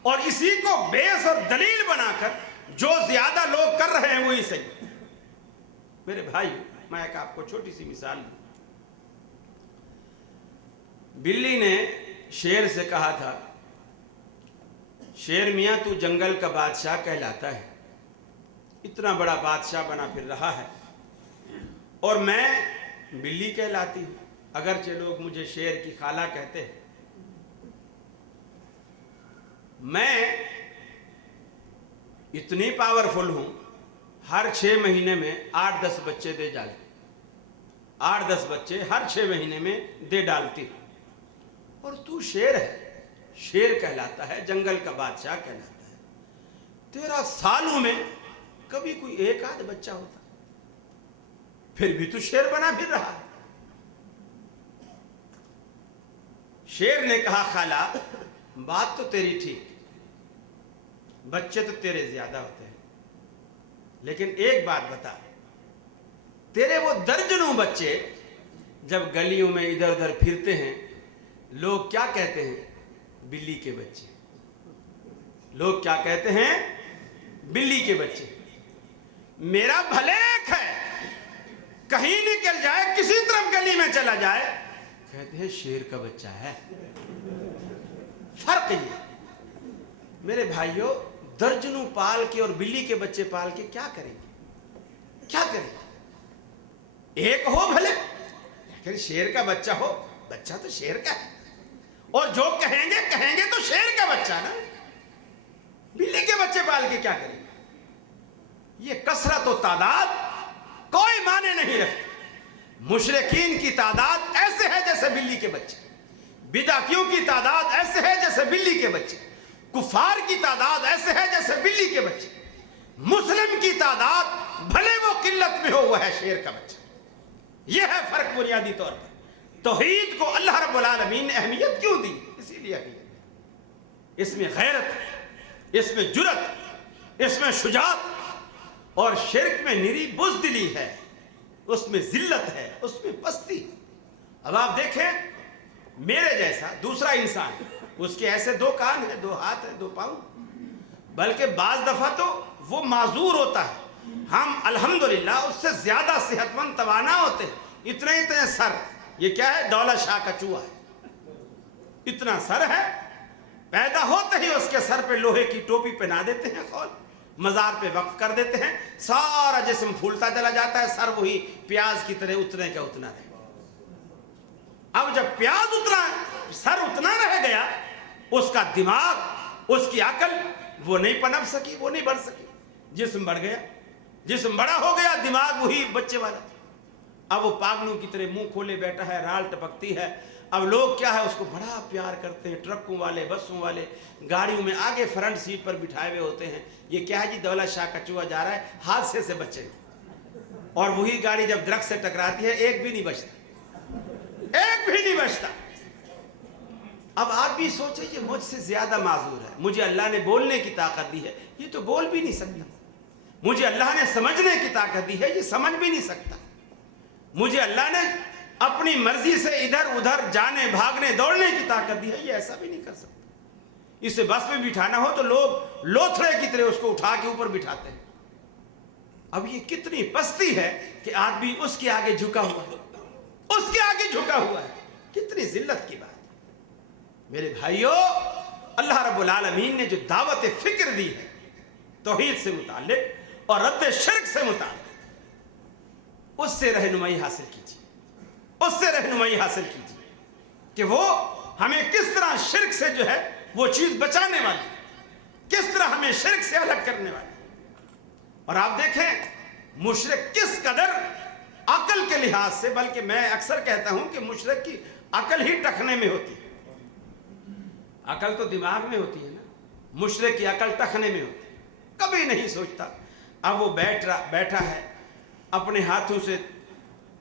اور اسی کو بیس اور دلیل بنا کر جو زیادہ لوگ کر رہے ہیں وہی صحیح۔ میرے بھائی، میں ایک آپ کو چھوٹی سی مثال دوں۔ بلی نے شیر سے کہا تھا، شیر میاں تو جنگل کا بادشاہ کہلاتا ہے، اتنا بڑا بادشاہ بنا پھر رہا ہے، اور میں بلی کہلاتی ہوں، اگرچہ لوگ مجھے شیر کی خالہ کہتے ہیں۔ میں اتنی پاورفل ہوں، ہر 6 مہینے میں 8-10 بچے دے ڈالتی، 8-10 بچے ہر 6 مہینے میں دے ڈالتی ہوں، اور تو شیر ہے، شیر کہلاتا ہے، جنگل کا بادشاہ کہلاتا ہے، تیرا سالوں میں کبھی کوئی ایک آدھ بچہ ہوتا، پھر بھی تو شیر بنا پھر رہا ہے۔ شیر نے کہا، خالہ بات تو تیری ٹھیک، بچے تو تیرے زیادہ ہوتے ہیں، لیکن ایک بات بتا، تیرے وہ درجنوں بچے جب گلیوں میں ادھر ادھر پھرتے ہیں، لوگ کیا کہتے ہیں؟ بلی کے بچے۔ لوگ کیا کہتے ہیں؟ بلی کے بچے. میرا بھلیک ہے کہیں نکل جائے کسی طرف گلی میں چلا جائے کہتے ہیں شیر کا بچہ ہے. فرق یہ میرے بھائیوں درجنوں پال کے اور بلی کے بچے پال کے کیا کریں گے؟ کیا کریں گے؟ ایک ہو بھلے لیکن شیر کا بچہ ہو. بچہ تو شیر کا ہے اور جو کہیں گے تو شیر کا بچہ نا. بلی کے بچے پال کے کیا کریں گے؟ یہ کثرت و تعداد کوئی معنی نہیں رکھتی. مشرکین کی تعداد ایسے ہے جیسے بلی کے بچے, بدعتیوں کی تعداد ایسے ہے جیسے بلی کے بچے, کفار کی تعداد ایسے ہے جیسے بلی کے بچے. مسلم کی تعداد بھلے وہ قلت میں ہو وہ ہے شیر کا بچہ. یہ ہے فرق بنیادی طور پر. توحید کو اللہ رب العالمین نے اہمیت کیوں دی؟ اسی لیے اہمیت. اس میں غیرت, اس میں جرت, اس میں شجاعت, اور شرک میں نری بزدلی ہے, اس میں ذلت ہے, اس میں پستی. اب آپ دیکھیں میرے جیسا دوسرا انسان, اس کے ایسے 2 کان ہیں, 2 ہاتھ ہیں, 2 پاؤں, بلکہ بعض دفعہ تو وہ معذور ہوتا ہے. ہم الحمدللہ اس سے زیادہ صحت مند توانا ہوتے ہیں. اتنے سر, یہ کیا ہے؟ دولت شاہ کا چوہا ہے. اتنا سر ہے, پیدا ہوتے ہی اس کے سر پہ لوہے کی ٹوپی پہنا دیتے ہیں, خول مزار پہ وقف کر دیتے ہیں, سارا جسم پھولتا چلا جاتا ہے, سر وہی پیاز کی طرح اتنے کا اتنا رہے. اب جب پیاز اتنا, سر اتنا رہ گیا, اس کا دماغ, اس کی عقل وہ نہیں پنپ سکی, وہ نہیں بڑھ سکی. جسم بڑھ گیا, جسم بڑا ہو گیا, دماغ وہی بچے والا. اب وہ پاگلوں کی طرح منہ کھولے بیٹھا ہے, رال ٹپکتی ہے. اب لوگ کیا ہے اس کو بڑا پیار کرتے ہیں. ٹرکوں والے, بسوں والے, گاڑیوں میں آگے فرنٹ سیٹ پر بٹھائے ہوئے ہوتے ہیں. یہ کیا ہے جی؟ دولت شاہ کا چوہا جا رہا ہے, حادثے سے بچے. اور وہی گاڑی جب درخت سے ٹکراتی ہے ایک بھی نہیں بچتا, ایک بھی نہیں بچتا. اب آپ بھی سوچیں یہ مجھ سے زیادہ معذور ہے. مجھے اللہ نے بولنے کی طاقت دی ہے, یہ تو بول بھی نہیں سکتا. مجھے اللہ نے سمجھنے کی طاقت دی ہے, یہ سمجھ بھی نہیں سکتا. مجھے اللہ نے اپنی مرضی سے ادھر ادھر جانے بھاگنے دوڑنے کی طاقت دی ہے, یہ ایسا بھی نہیں کر سکتا. اسے بس میں بٹھانا ہو تو لوگ لوتھڑے کی طرح اس کو اٹھا کے اوپر بٹھاتے ہیں. اب یہ کتنی پستی ہے کہ آدمی اس کے آگے جھکا ہوا ہے, اس کے آگے جھکا ہوا ہے. کتنی ذلت کی بات ہے میرے بھائیوں. اللہ رب العالمین نے جو دعوت فکر دی ہے توحید سے متعلق اور رد شرک سے متعلق, اس سے رہنمائی حاصل کیجیے, اس سے رہنمائی حاصل کیجیے کہ وہ ہمیں کس طرح شرک سے جو ہے وہ چیز بچانے والی, کس طرح ہمیں شرک سے الگ کرنے والی. اور آپ دیکھیں مشرک کس قدر عقل کے لحاظ سے, بلکہ میں اکثر کہتا ہوں کہ مشرک کی عقل ہی ٹخنے میں ہوتی ہے. عقل تو دماغ میں ہوتی ہے نا, مشرک کی عقل ٹخنے میں ہوتی ہے, کبھی نہیں سوچتا. اب وہ بیٹھا ہے, اپنے ہاتھوں سے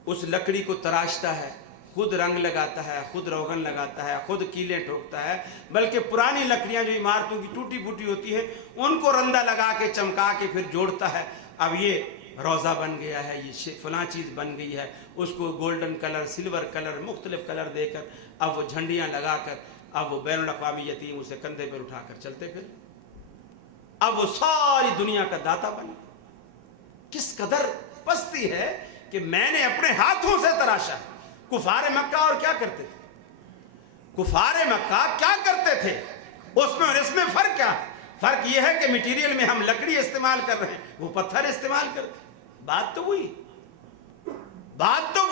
اس لکڑی کو تراشتا ہے, خود رنگ لگاتا ہے, خود روغن لگاتا ہے, خود کیلیں ٹھوکتا ہے, بلکہ پرانی لکڑیاں جو عمارتوں کی ٹوٹی پھوٹی ہوتی ہیں ان کو رندہ لگا کے چمکا کے پھر جوڑتا ہے. اب یہ روزہ بن گیا ہے, یہ فلاں چیز بن گئی ہے, اس کو گولڈن کلر, سلور کلر, مختلف کلر دے کر اب وہ جھنڈیاں لگا کر اب وہ بین الاقوامی یتیم اسے کندھے پر اٹھا کر چلتے پھر اب وہ ساری دنیا کا داتا بن گیا. کس قدر پستی ہے کہ میں نے اپنے ہاتھوں سے تراشا. کفار مکہ اور کیا کرتے تھے؟ کفار مکہ کیا کرتے تھے؟ اس میں اور اس میں فرق کیا ہے؟ فرق یہ ہے کہ میٹیریل میں ہم لکڑی استعمال کر رہے ہیں, وہ پتھر استعمال کرتے ہیں. بات تو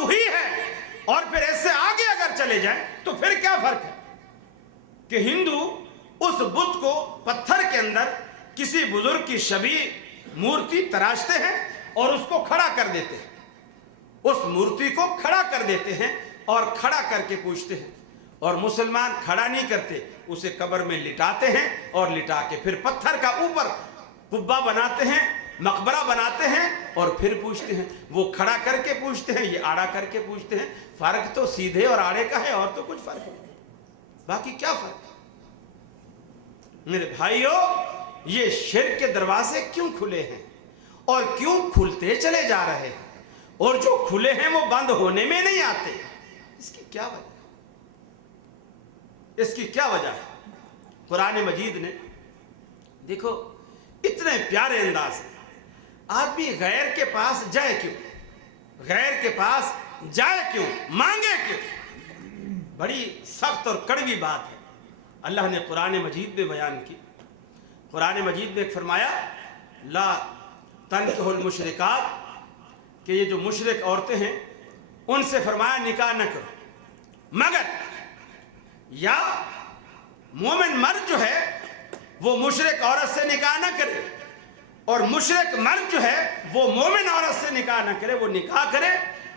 وہی ہے. اور پھر اس سے آگے اگر چلے جائیں تو پھر کیا فرق ہے کہ ہندو اس بت کو پتھر کے اندر کسی بزرگ کی شبیہ مورتی تراشتے ہیں اور اس کو کھڑا کر دیتے ہیں, اس مورتی کو کھڑا کر دیتے ہیں اور کھڑا کر کے پوچھتے ہیں. اور مسلمان کھڑا نہیں کرتے, اسے قبر میں لٹاتے ہیں اور لٹا کے پھر پتھر کا اوپر قبہ بناتے ہیں, مقبرہ بناتے ہیں اور پھر پوچھتے ہیں. وہ کھڑا کر کے پوچھتے ہیں, یہ آڑا کر کے پوچھتے ہیں. فرق تو سیدھے اور آڑے کا ہے, اور تو کچھ فرق نہیں. باقی کیا فرق ہے میرے بھائیوں؟ یہ شرک کے دروازے کیوں کھلے ہیں اور کیوں کھلتے چلے جا رہے ہیں, اور جو کھلے ہیں وہ بند ہونے میں نہیں آتے؟ اس کی کیا وجہ ہے؟ اس کی کیا وجہ ہے؟ قرآن مجید نے دیکھو اتنے پیارے انداز سے آدمی غیر کے پاس جائے کیوں, غیر کے پاس جائے کیوں, مانگے کیوں؟ بڑی سخت اور کڑوی بات ہے. اللہ نے قرآن مجید میں بیان کی. قرآن مجید میں ایک فرمایا لا تنکحوا المشرکات, کہ یہ جو مشرک عورتیں ہیں ان سے فرمایا نکاح نہ کرو, مگر یا مومن مرد جو ہے وہ مشرک عورت سے نکاح نہ کرے, اور مشرک مرد جو ہے وہ مومن عورت سے نکاح نہ کرے, وہ نکاح کرے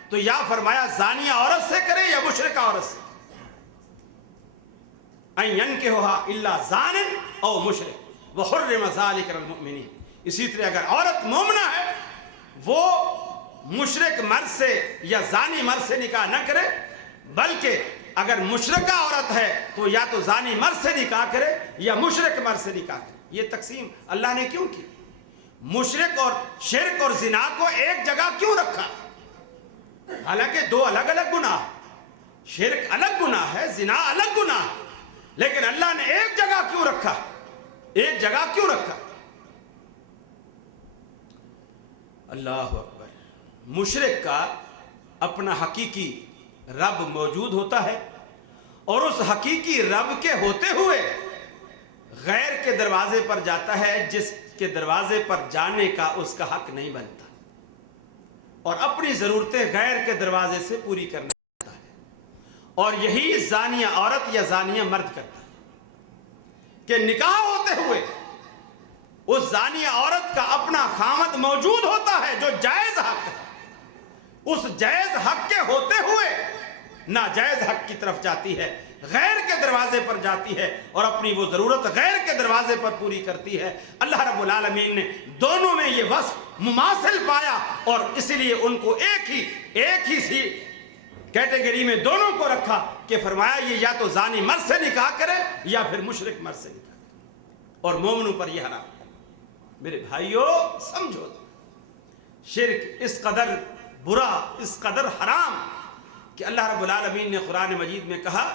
تو یا فرمایا زانیہ عورت سے کرے یا مشرکہ عورت سے. ان ينكحها الا زان او مشرک وحرم ذلك على المؤمنین. اسی طرح اگر عورت مومنہ ہے وہ مشرک مرد سے یا زانی مرد سے نکاح نہ کرے, بلکہ اگر مشرکہ عورت ہے تو یا تو زانی مرد سے نکاح کرے یا مشرک مرد سے نکاح کرے. یہ تقسیم اللہ نے کیوں کی؟ مشرک اور شرک اور زنا کو ایک جگہ کیوں رکھا؟ حالانکہ دو الگ الگ گناہ, شرک الگ گناہ ہے, زنا الگ گناہ ہے, لیکن اللہ نے ایک جگہ کیوں رکھا؟ ایک جگہ کیوں رکھا؟ اللہ اکبر. مشرک کا اپنا حقیقی رب موجود ہوتا ہے, اور اس حقیقی رب کے ہوتے ہوئے غیر کے دروازے پر جاتا ہے جس کے دروازے پر جانے کا اس کا حق نہیں بنتا, اور اپنی ضرورتیں غیر کے دروازے سے پوری کرنا چاہتا ہے. اور یہی زانیہ عورت یا زانیہ مرد کرتا ہے کہ نکاح ہوتے ہوئے اس زانیہ عورت کا اپنا خامد موجود ہوتا ہے جو جائز حق ہے, اس جائز حق کے ہوتے ہوئے ناجائز حق کی طرف جاتی ہے, غیر کے دروازے پر جاتی ہے اور اپنی وہ ضرورت غیر کے دروازے پر پوری کرتی ہے. اللہ رب العالمین نے دونوں میں یہ وصف مماثل پایا, اور اسی لیے ان کو ایک ہی سی کیٹیگری میں دونوں کو رکھا کہ فرمایا یہ یا تو زانی مرد سے نکاح کرے یا پھر مشرک مرد سے نکاح کرے, اور مومنوں پر یہ حرام. میرے بھائیو سمجھو, شرک اس قدر برا, اس قدر حرام کہ اللہ رب العالمین نے قرآن مجید میں کہا,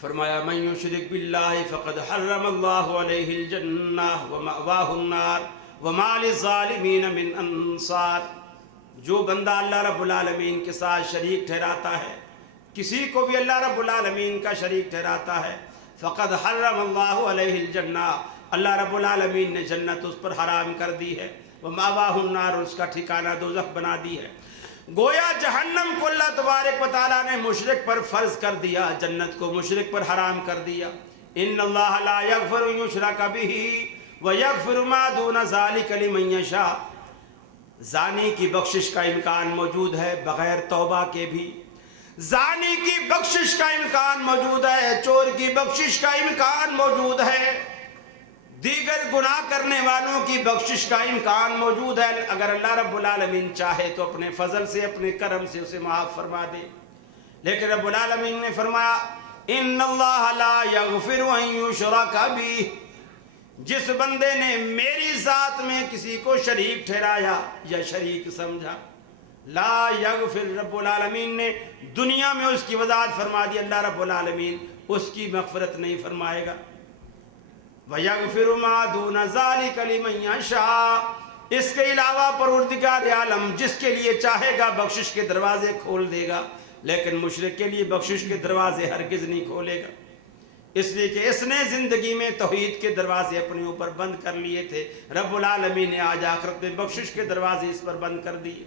فرمایا من یشرک باللہ فقد حرم اللہ علیہ الجنہ ومأواہ النار وما للظالمین من انصار. جو بندہ اللہ رب العالمین کے ساتھ شریک ٹھہراتا ہے, کسی کو بھی اللہ رب العالمین کا شریک ٹھہراتا ہے, فقد حرم اللہ علیہ الجنہ, اللہ رب العالمین نے جنت اس پر حرام کر دی ہے, ومأواہ النار, اس کا ٹھکانہ دوزخ بنا دی ہے. گویا جہنم کو اللہ تبارک و تعالیٰ نے مشرک پر فرض کر دیا, جنت کو مشرک پر حرام کر دیا. ان اللہ لا یغفر ان یشرک بہ ویغفر ما دون ذلک لمن یشاء. زانی کی بخشش کا امکان موجود ہے بغیر توبہ کے بھی, زانی کی بخشش کا امکان موجود ہے, چور کی بخشش کا امکان موجود ہے, دیگر گناہ کرنے والوں کی بخشش کا امکان موجود ہے. اگر اللہ رب العالمین چاہے تو اپنے فضل سے, اپنے کرم سے اسے معاف فرما دے. لیکن رب العالمین نے فرمایا ان اللہ لا یغفر ان یشرک بہ, جس بندے نے میری ذات میں کسی کو شریک ٹھہرایا یا شریک سمجھا, لا یغفر, رب العالمین نے دنیا میں اس کی وضاحت فرما دی, اللہ رب العالمین اس کی مغفرت نہیں فرمائے گا. وَيَغْفِرُ مَا دُونَ ذَلِكَ لِمَنْ يَشَاءُ, اس کے علاوہ پروردگار عالم جس کے لیے چاہے گا بخشش کے دروازے کھول دے گا, لیکن مشرک کے لیے بخشش کے دروازے ہرگز نہیں کھولے گا, اس لیے کہ اس نے زندگی میں توحید کے دروازے اپنے اوپر بند کر لیے تھے. رب العالمین نے آج آخرت میں بخشش کے دروازے اس پر بند کر دیے.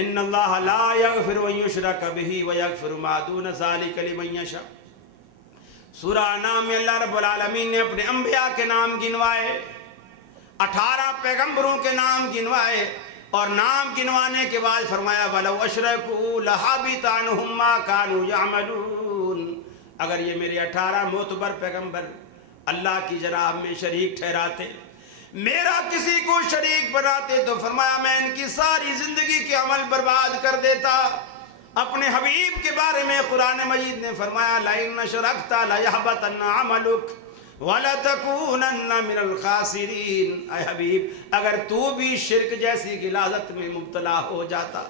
ان اللہ لا یغفر ان یشرک بہ ویغفر ما دون ذلک لمن یشاء. سورہ انعام میں اللہ رب العالمین نے اپنے انبیاء کے نام گنوائے, 18 پیغمبروں کے نام گنوائے, اور نام گنوانے کے بعد فرمایا وَلَوْ أَشْرَكُوا لَحَبِطَ عَنْهُمْ مَا كَانُوا يَعْمَلُونَ. اگر یہ میرے 18 معتبر پیغمبر اللہ کی جناب میں شریک ٹھہراتے, میرا کسی کو شریک بناتے, تو فرمایا میں ان کی ساری زندگی کے عمل برباد کر دیتا. اپنے حبیب کے بارے میں قرآن مجید نے فرمایا لَئِنْ أَشْرَكْتَ لَيَحْبَطَنَّ عَمَلُكَ وَلَتَكُونَنَّ مِنَ الْخَاسِرِينَ. اے حبیب اگر تو بھی شرک جیسی غلاظت میں مبتلا ہو جاتا,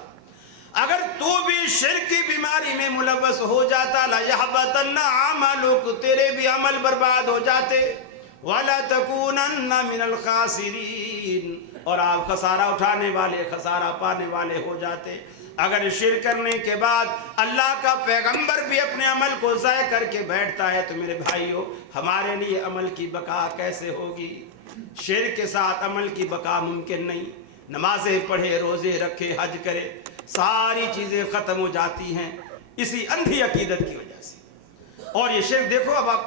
اگر تو بھی شرک کی بیماری میں ملوث ہو جاتا, لَيَحْبَطَنَّ عَمَلُكَ, تیرے بھی عمل برباد ہو جاتے, وَلَا تَكُونَنَّ مِنَ الْخَاسِرِينَ، اور آپ خسارہ اٹھانے والے، خسارہ پانے والے ہو جاتے۔ اگر شرک کرنے کے بعد اللہ کا پیغمبر بھی اپنے عمل کو ضائع کر کے بیٹھتا ہے تو میرے بھائیوں ہمارے لیے عمل کی بقا کیسے ہوگی؟ شرک کے ساتھ عمل کی بقا ممکن نہیں۔ نمازیں پڑھے، روزے رکھے، حج کرے، ساری چیزیں ختم ہو جاتی ہیں اسی اندھی عقیدت کی وجہ سے۔ اور یہ شرک دیکھو، اب آپ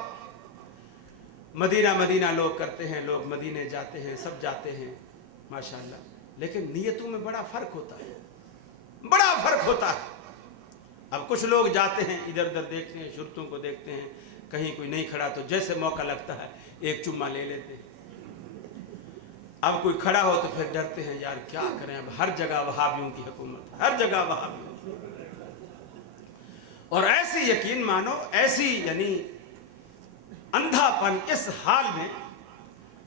مدینہ لوگ کرتے ہیں، لوگ مدینے جاتے ہیں، سب جاتے ہیں ماشاءاللہ، لیکن نیتوں میں بڑا فرق ہوتا ہے، بڑا فرق ہوتا ہے۔ اب کچھ لوگ جاتے ہیں، ادھر ادھر دیکھتے ہیں، شرطوں کو دیکھتے ہیں، کہیں کوئی نہیں کھڑا تو جیسے موقع لگتا ہے ایک چمہ لے لیتے ہیں۔ اب کوئی کھڑا ہو تو پھر ڈرتے ہیں، یار کیا کریں، اب ہر جگہ وہابیوں کی حکومت ہے، ہر جگہ وہابیوں کی۔ اور ایسی یقین مانو، ایسی یعنی اندھا پن، اس حال میں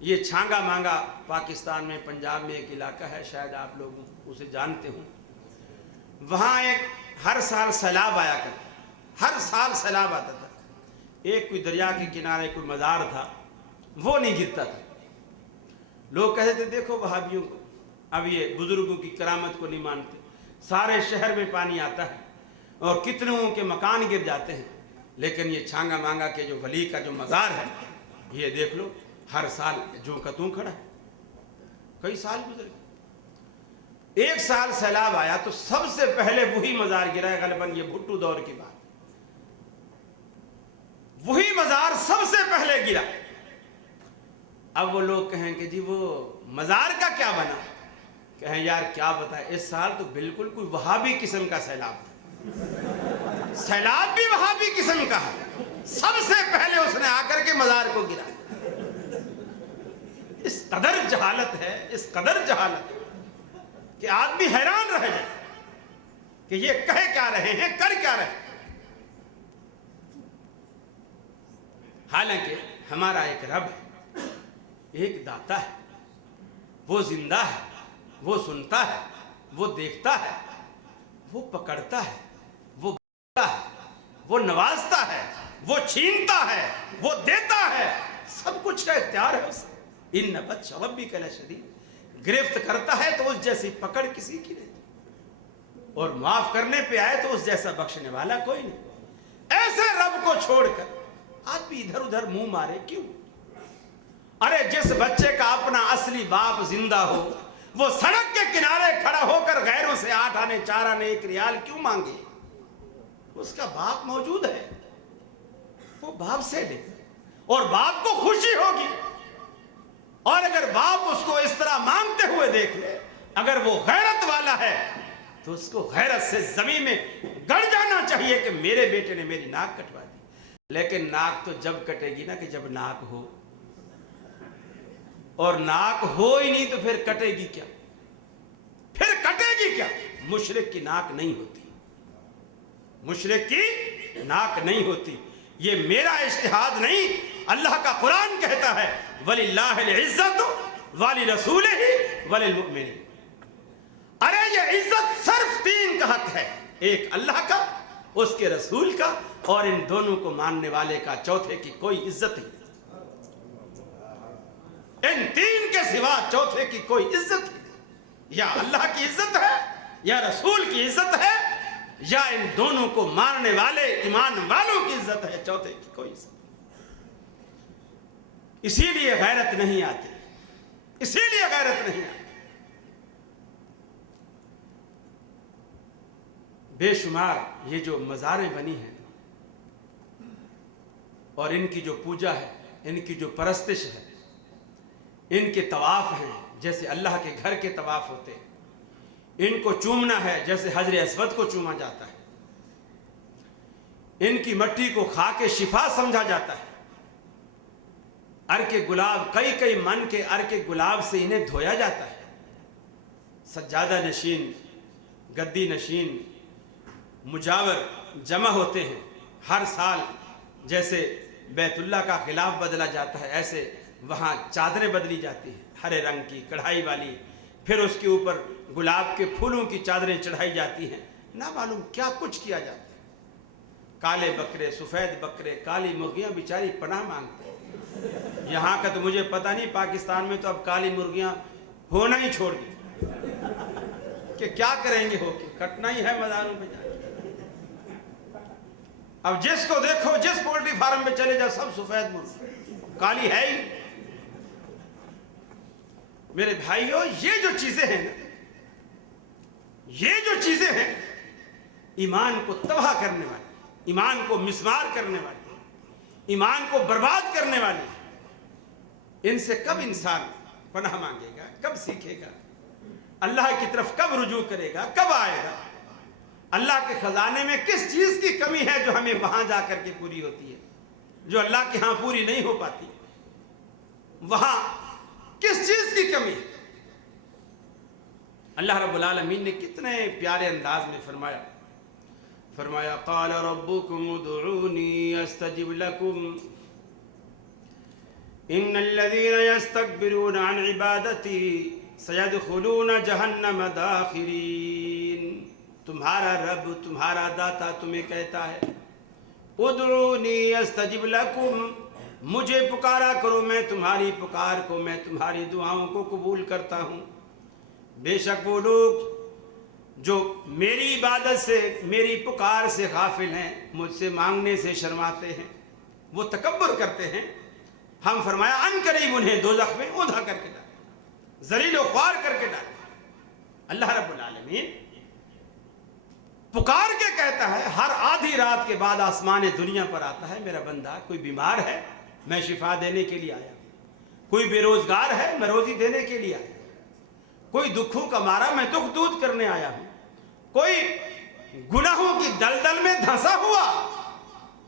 یہ چھانگا مانگا پاکستان میں، پنجاب میں ایک علاقہ ہے، شاید آپ لوگ اسے جانتے ہوں۔ وہاں ایک ہر سال سیلاب آیا کرتا، ہر سال سیلاب آتا تھا۔ ایک کوئی دریا کے کنارے کوئی مزار تھا، وہ نہیں گرتا تھا۔ لوگ کہتے تھے دیکھو وہابیوں کو، اب یہ بزرگوں کی کرامت کو نہیں مانتے، سارے شہر میں پانی آتا ہے اور کتنوں کے مکان گر جاتے ہیں، لیکن یہ چھانگا مانگا کے جو ولی کا جو مزار ہے، یہ دیکھ لو ہر سال جو کا توں کھڑا ہے۔ کئی سال گزر گئے، ایک سال سیلاب آیا تو سب سے پہلے وہی مزار گرا ہے، غالباً یہ بھٹو دور کی بات، وہی مزار سب سے پہلے گرا۔ اب وہ لوگ کہیں کہ جی وہ مزار کا کیا بنا؟ کہیں یار کیا بتائیں، اس سال تو بالکل کوئی وہابی قسم کا سیلاب تھا، سیلاب بھی وہابی قسم کا ہے، سب سے پہلے اس نے آ کر کے مزار کو گرا۔ اس قدر جہالت ہے، اس قدر جہالت ہے کہ آدمی حیران رہ جائے کہ یہ کہہ کیا رہے ہیں، کر کیا رہے ہیں۔ حالانکہ ہمارا ایک رب ہے، ایک داتا ہے، وہ زندہ ہے، وہ سنتا ہے، وہ دیکھتا ہے، وہ پکڑتا ہے، وہ بڑھتا ہے، وہ نوازتا ہے، وہ چھینتا ہے، وہ دیتا ہے، سب کچھ کا اختیار ہے اسے۔ ان بطش ربک لشدید، گرفت کرتا ہے تو اس جیسی پکڑ کسی کی نہیں، اور معاف کرنے پہ آئے تو اس جیسا بخشنے والا کوئی نہیں۔ ایسے رب کو چھوڑ کر آدمی ادھر ادھر منہ مارے کیوں؟ ارے جس بچے کا اپنا اصلی باپ زندہ ہو، وہ سڑک کے کنارے کھڑا ہو کر غیروں سے 8 آنے 4 آنے 1 ریال کیوں مانگے؟ اس کا باپ موجود ہے، وہ باپ سے لے، اور باپ کو خوشی ہوگی۔ اور اگر باپ اس کو اس طرح مانگتے ہوئے دیکھ لے، اگر وہ غیرت والا ہے تو اس کو غیرت سے زمین میں گڑ جانا چاہیے کہ میرے بیٹے نے میری ناک کٹوا دی۔ لیکن ناک تو جب کٹے گی نا کہ جب ناک ہو، اور ناک ہو ہی نہیں تو پھر کٹے گی کیا؟ پھر کٹے گی کیا؟ مشرک کی ناک نہیں ہوتی، مشرک کی ناک نہیں ہوتی۔ یہ میرا اجتہاد نہیں، اللہ کا قرآن کہتا ہے وَلِلَّهِ الْعِزَّةُ وَلِرَسُولِهِ وَلِلْمُؤْمِنِينَ۔ ارے یہ عزت صرف 3 کا حق ہے، ایک اللہ کا، اس کے رسول کا، اور ان دونوں کو ماننے والے کا، چوتھے کی کوئی عزت نہیں۔ ان 3 کے سوا چوتھے کی کوئی عزت نہیں، یا اللہ کی عزت ہے، یا رسول کی عزت ہے، یا ان دونوں کو ماننے والے ایمان والوں کی عزت ہے، چوتھے کی کوئی عزت نہیں۔ اسی لیے غیرت نہیں آتی، اسی لیے غیرت نہیں آتی۔ بے شمار یہ جو مزاریں بنی ہیں اور ان کی جو پوجا ہے، ان کی جو پرستش ہے، ان کے طواف ہیں جیسے اللہ کے گھر کے طواف ہوتے ہیں، ان کو چومنا ہے جیسے حجر اسود کو چوما جاتا ہے، ان کی مٹی کو کھا کے شفا سمجھا جاتا ہے۔ عرق گلاب، کئی من کے عرق گلاب سے انہیں دھویا جاتا ہے۔ سجادہ نشین، گدی نشین، مجاور جمع ہوتے ہیں ہر سال، جیسے بیت اللہ کا غلاف بدلا جاتا ہے ایسے وہاں چادریں بدلی جاتی ہیں، ہرے رنگ کی کڑھائی والی، پھر اس کے اوپر گلاب کے پھولوں کی چادریں چڑھائی جاتی ہیں، نہ معلوم کیا کچھ کیا جاتا ہے۔ کالے بکرے، سفید بکرے، کالی مرغیاں بیچاری پناہ مانگتے ہیں، یہاں کا تو مجھے پتہ نہیں، پاکستان میں تو اب کالی مرغیاں ہونا ہی چھوڑ دی کہ کیا کریں گے، ہو کے کٹنا ہی ہے مزاروں پہ جا کے۔ اب جس کو دیکھو، جس پولٹری فارم پہ چلے جاؤ، سب سفید مرغی، کالی ہے ہی۔ میرے بھائیو، یہ جو چیزیں ہیں نا، یہ جو چیزیں ہیں ایمان کو تباہ کرنے والی، ایمان کو مسمار کرنے والی، ایمان کو برباد کرنے والی، ان سے کب انسان پناہ مانگے گا، کب سیکھے گا، اللہ کی طرف کب رجوع کرے گا، کب آئے گا؟ اللہ کے خزانے میں کس چیز کی کمی ہے جو ہمیں وہاں جا کر کے پوری ہوتی ہے، جو اللہ کے ہاں پوری نہیں ہو پاتی؟ وہاں کس چیز کی کمی ہے؟ اللہ رب العالمین نے کتنے پیارے انداز میں فرمایا قال ربکم ادعونی استجب لکم ان الذین یستکبرون عن عبادتی سیدخلون جہنم داخرین۔ تمہارا رب، تمہارا داتا تمہیں کہتا ہے ادعونی استجب لکم، مجھے پکارا کرو، میں تمہاری پکار کو، میں تمہاری دعاؤں کو قبول کرتا ہوں۔ بے شک وہ لوگ جو میری عبادت سے، میری پکار سے غافل ہیں، مجھ سے مانگنے سے شرماتے ہیں، وہ تکبر کرتے ہیں، ہم فرمایا ان قریب انہیں دوزخ میں اوندھا کر کے ڈالیں، ذلیل و خوار کر کے ڈالیں۔ اللہ رب العالمین پکار کے کہتا ہے، ہر آدھی رات کے بعد آسمان دنیا پر آتا ہے، میرا بندہ کوئی بیمار ہے، میں شفا دینے کے لیے آیا ہوں، کوئی بے روزگار ہے، میں روزی دینے کے لیے آیا ہوں، کوئی دکھوں کا مارا، میں دکھ دور کرنے آیا ہوں، کوئی گناہوں کی دلدل میں دھنسا ہوا،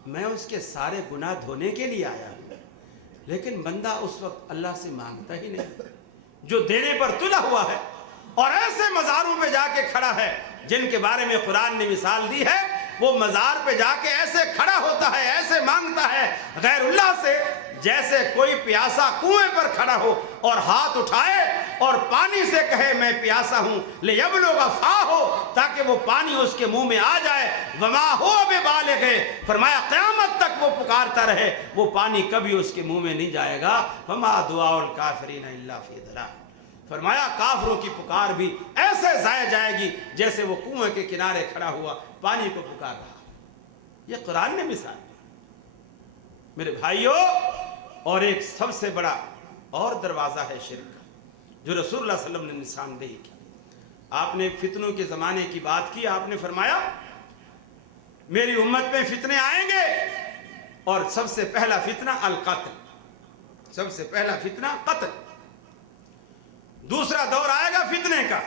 میں اس کے سارے گناہ دھونے کے لیے آیا ہوں۔ لیکن بندہ اس وقت اللہ سے مانگتا ہی نہیں، جو دینے پر تلا ہوا ہے، اور ایسے مزاروں پہ جا کے کھڑا ہے جن کے بارے میں قرآن نے مثال دی ہے، وہ مزار پہ جا کے ایسے کھڑا ہوتا ہے، ایسے مانگتا ہے غیر اللہ سے، جیسے کوئی پیاسا کنویں پر کھڑا ہو اور ہاتھ اٹھائے اور پانی سے کہے میں پیاسا ہوں، لیبلغ فاہ، تاکہ وہ پانی اس کے منہ میں آ جائے، وما ہوا ببالغ، فرمایا قیامت تک وہ پکارتا رہے، وہ پانی کبھی اس کے منہ میں نہیں جائے گا، وما دعاء الکافرین الا فی ضلال۔ فرمایا کافروں کی پکار بھی ایسے ضائع جائے گی جیسے وہ کنویں کے کنارے کھڑا ہوا پانی کو پکار رہا۔ یہ قرآن نے مثال دی میرے بھائیوں۔ اور ایک سب سے بڑا اور دروازہ ہے شرک کا، جو رسول اللہ صلی اللہ علیہ وسلم نے نشاندہی کی۔ آپ نے فتنوں کے زمانے کی بات کی، آپ نے فرمایا میری امت میں فتنے آئیں گے، اور سب سے پہلا فتنہ القتل، سب سے پہلا فتنہ قتل۔ دوسرا دور آئے گا فتنے کا،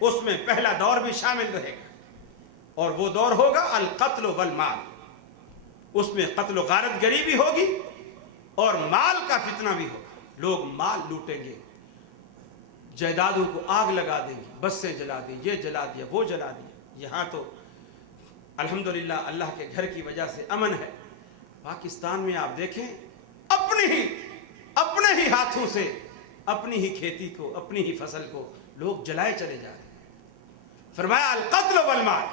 اس میں پہلا دور بھی شامل رہے گا، اور وہ دور ہوگا القتل والمال، اس میں قتل و غارت گری بھی ہوگی اور مال کا فتنہ بھی ہوگا۔ لوگ مال لوٹیں گے، جائیدادوں کو آگ لگا دیں گے، بسیں جلا دی، یہ جلا دیا، وہ جلا دیا۔ یہاں تو الحمدللہ اللہ کے گھر کی وجہ سے امن ہے۔ پاکستان میں آپ دیکھیں اپنے ہی ہاتھوں سے اپنی ہی کھیتی کو، اپنی ہی فصل کو لوگ جلائے چلے جا رہے ہیں۔ فرمایا القتل والمال،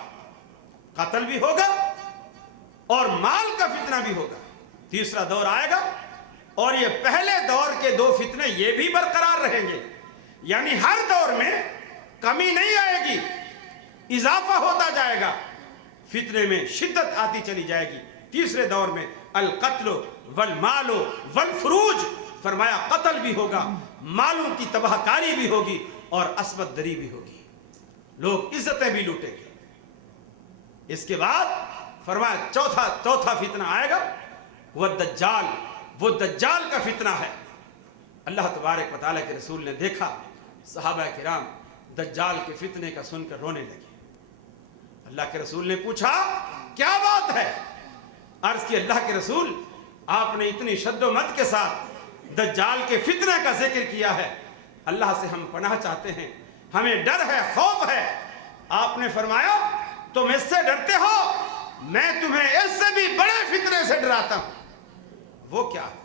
قتل بھی ہوگا اور مال کا فتنہ بھی ہوگا۔ تیسرا دور آئے گا، اور یہ پہلے دور کے دو فتنے یہ بھی برقرار رہیں گے، یعنی ہر دور میں کمی نہیں آئے گی، اضافہ ہوتا جائے گا، فتنے میں شدت آتی چلی جائے گی۔ تیسرے دور میں القتل والمال والفروج، فرمایا قتل بھی ہوگا، مالوں کی تباہ کاری بھی ہوگی، اور عصمت دری بھی ہوگی، لوگ عزتیں بھی لوٹیں گے۔ اس کے بعد فرمایا چوتھا فتنہ آئے گا، وہ دجال، وہ دجال کا فتنہ ہے۔ اللہ تبارک و تعالیٰ کے رسول نے دیکھا، صحابہ کرام دجال کے فتنے کا سن کر رونے لگے۔ اللہ کے رسول نے پوچھا کیا بات ہے؟ عرض کی اللہ کے رسول، آپ نے اتنی شد و مت کے ساتھ دجال کے فتنے کا ذکر کیا ہے، اللہ سے ہم پناہ چاہتے ہیں، ہمیں ڈر ہے، خوف ہے۔ آپ نے فرمایا تم اس سے ڈرتے ہو، میں تمہیں اس سے بھی بڑے فتنے سے ڈراتا ہوں۔ وہ کیا ہے؟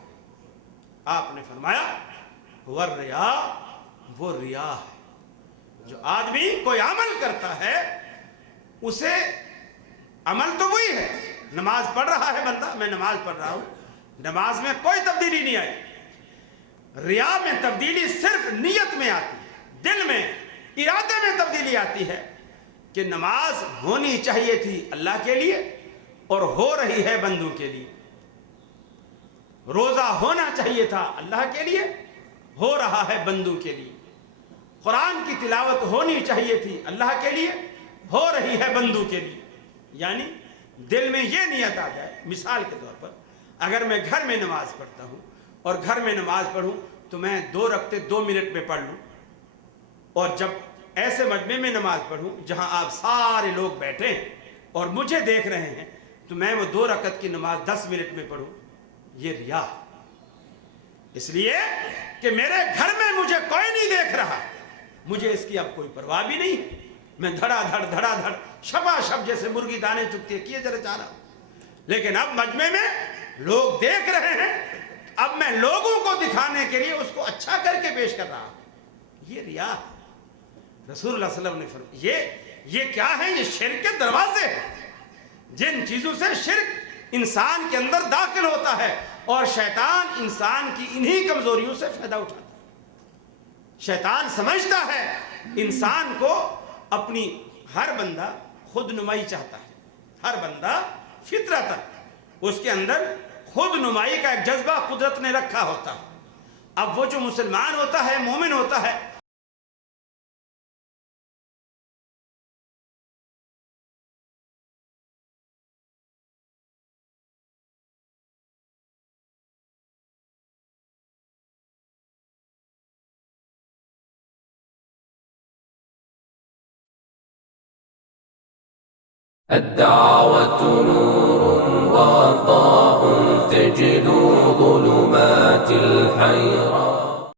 آپ نے فرمایا والریا، وہ ریا ہے۔ جو آدمی کوئی عمل کرتا ہے، اسے عمل تو وہی ہے، نماز پڑھ رہا ہے بندہ، میں نماز پڑھ رہا ہوں، نماز میں کوئی تبدیلی نہیں آئی، ریا میں تبدیلی صرف نیت میں آتی ہے، دل میں، ارادے میں تبدیلی آتی ہے کہ نماز ہونی چاہیے تھی اللہ کے لیے اور ہو رہی ہے بندوں کے لیے، روزہ ہونا چاہیے تھا اللہ کے لیے، ہو رہا ہے بندوں کے لیے، قرآن کی تلاوت ہونی چاہیے تھی اللہ کے لیے، ہو رہی ہے بندوں کے لیے۔ یعنی دل میں یہ نیت آ جائے، مثال کے طور پر اگر میں گھر میں نماز پڑھتا ہوں اور گھر میں نماز پڑھوں تو میں 2 رکعتیں 2 منٹ میں پڑھ لوں، اور جب ایسے مجمع میں نماز پڑھوں جہاں آپ سارے لوگ بیٹھے ہیں اور مجھے دیکھ رہے ہیں تو میں وہ 2 رکعت کی نماز 10 منٹ میں پڑھوں، یہ ریا۔ اس لیے کہ میرے گھر میں مجھے کوئی نہیں دیکھ رہا، مجھے اس کی اب کوئی پرواہ بھی نہیں، میں دھڑا دھڑ شبا شب جیسے مرغی دانے چگتی ہے کیے چلے جا رہا ہوں۔ لیکن اب مجمع میں لوگ دیکھ رہے ہیں، اب میں لوگوں کو دکھانے کے لیے اس کو اچھا کر کے پیش کر رہا ہوں، یہ ریا ہے۔ رسول اللہ صلی اللہ علیہ وسلم نے یہ کیا ہے؟ یہ شرک کے دروازے ہیں، جن چیزوں سے شرک انسان کے اندر داخل ہوتا ہے اور شیطان انسان کی انہی کمزوریوں سے فائدہ اٹھاتا ہے۔ شیطان سمجھتا ہے انسان کو اپنی، ہر بندہ خود نمائی چاہتا ہے، ہر بندہ فطرتاً اس کے اندر خود نمائی کا ایک جذبہ قدرت نے رکھا ہوتا ہے۔ اب وہ جو مسلمان ہوتا ہے، مومن ہوتا ہے، الدعوة نور وضاء تجلو ظلمات الحيرة.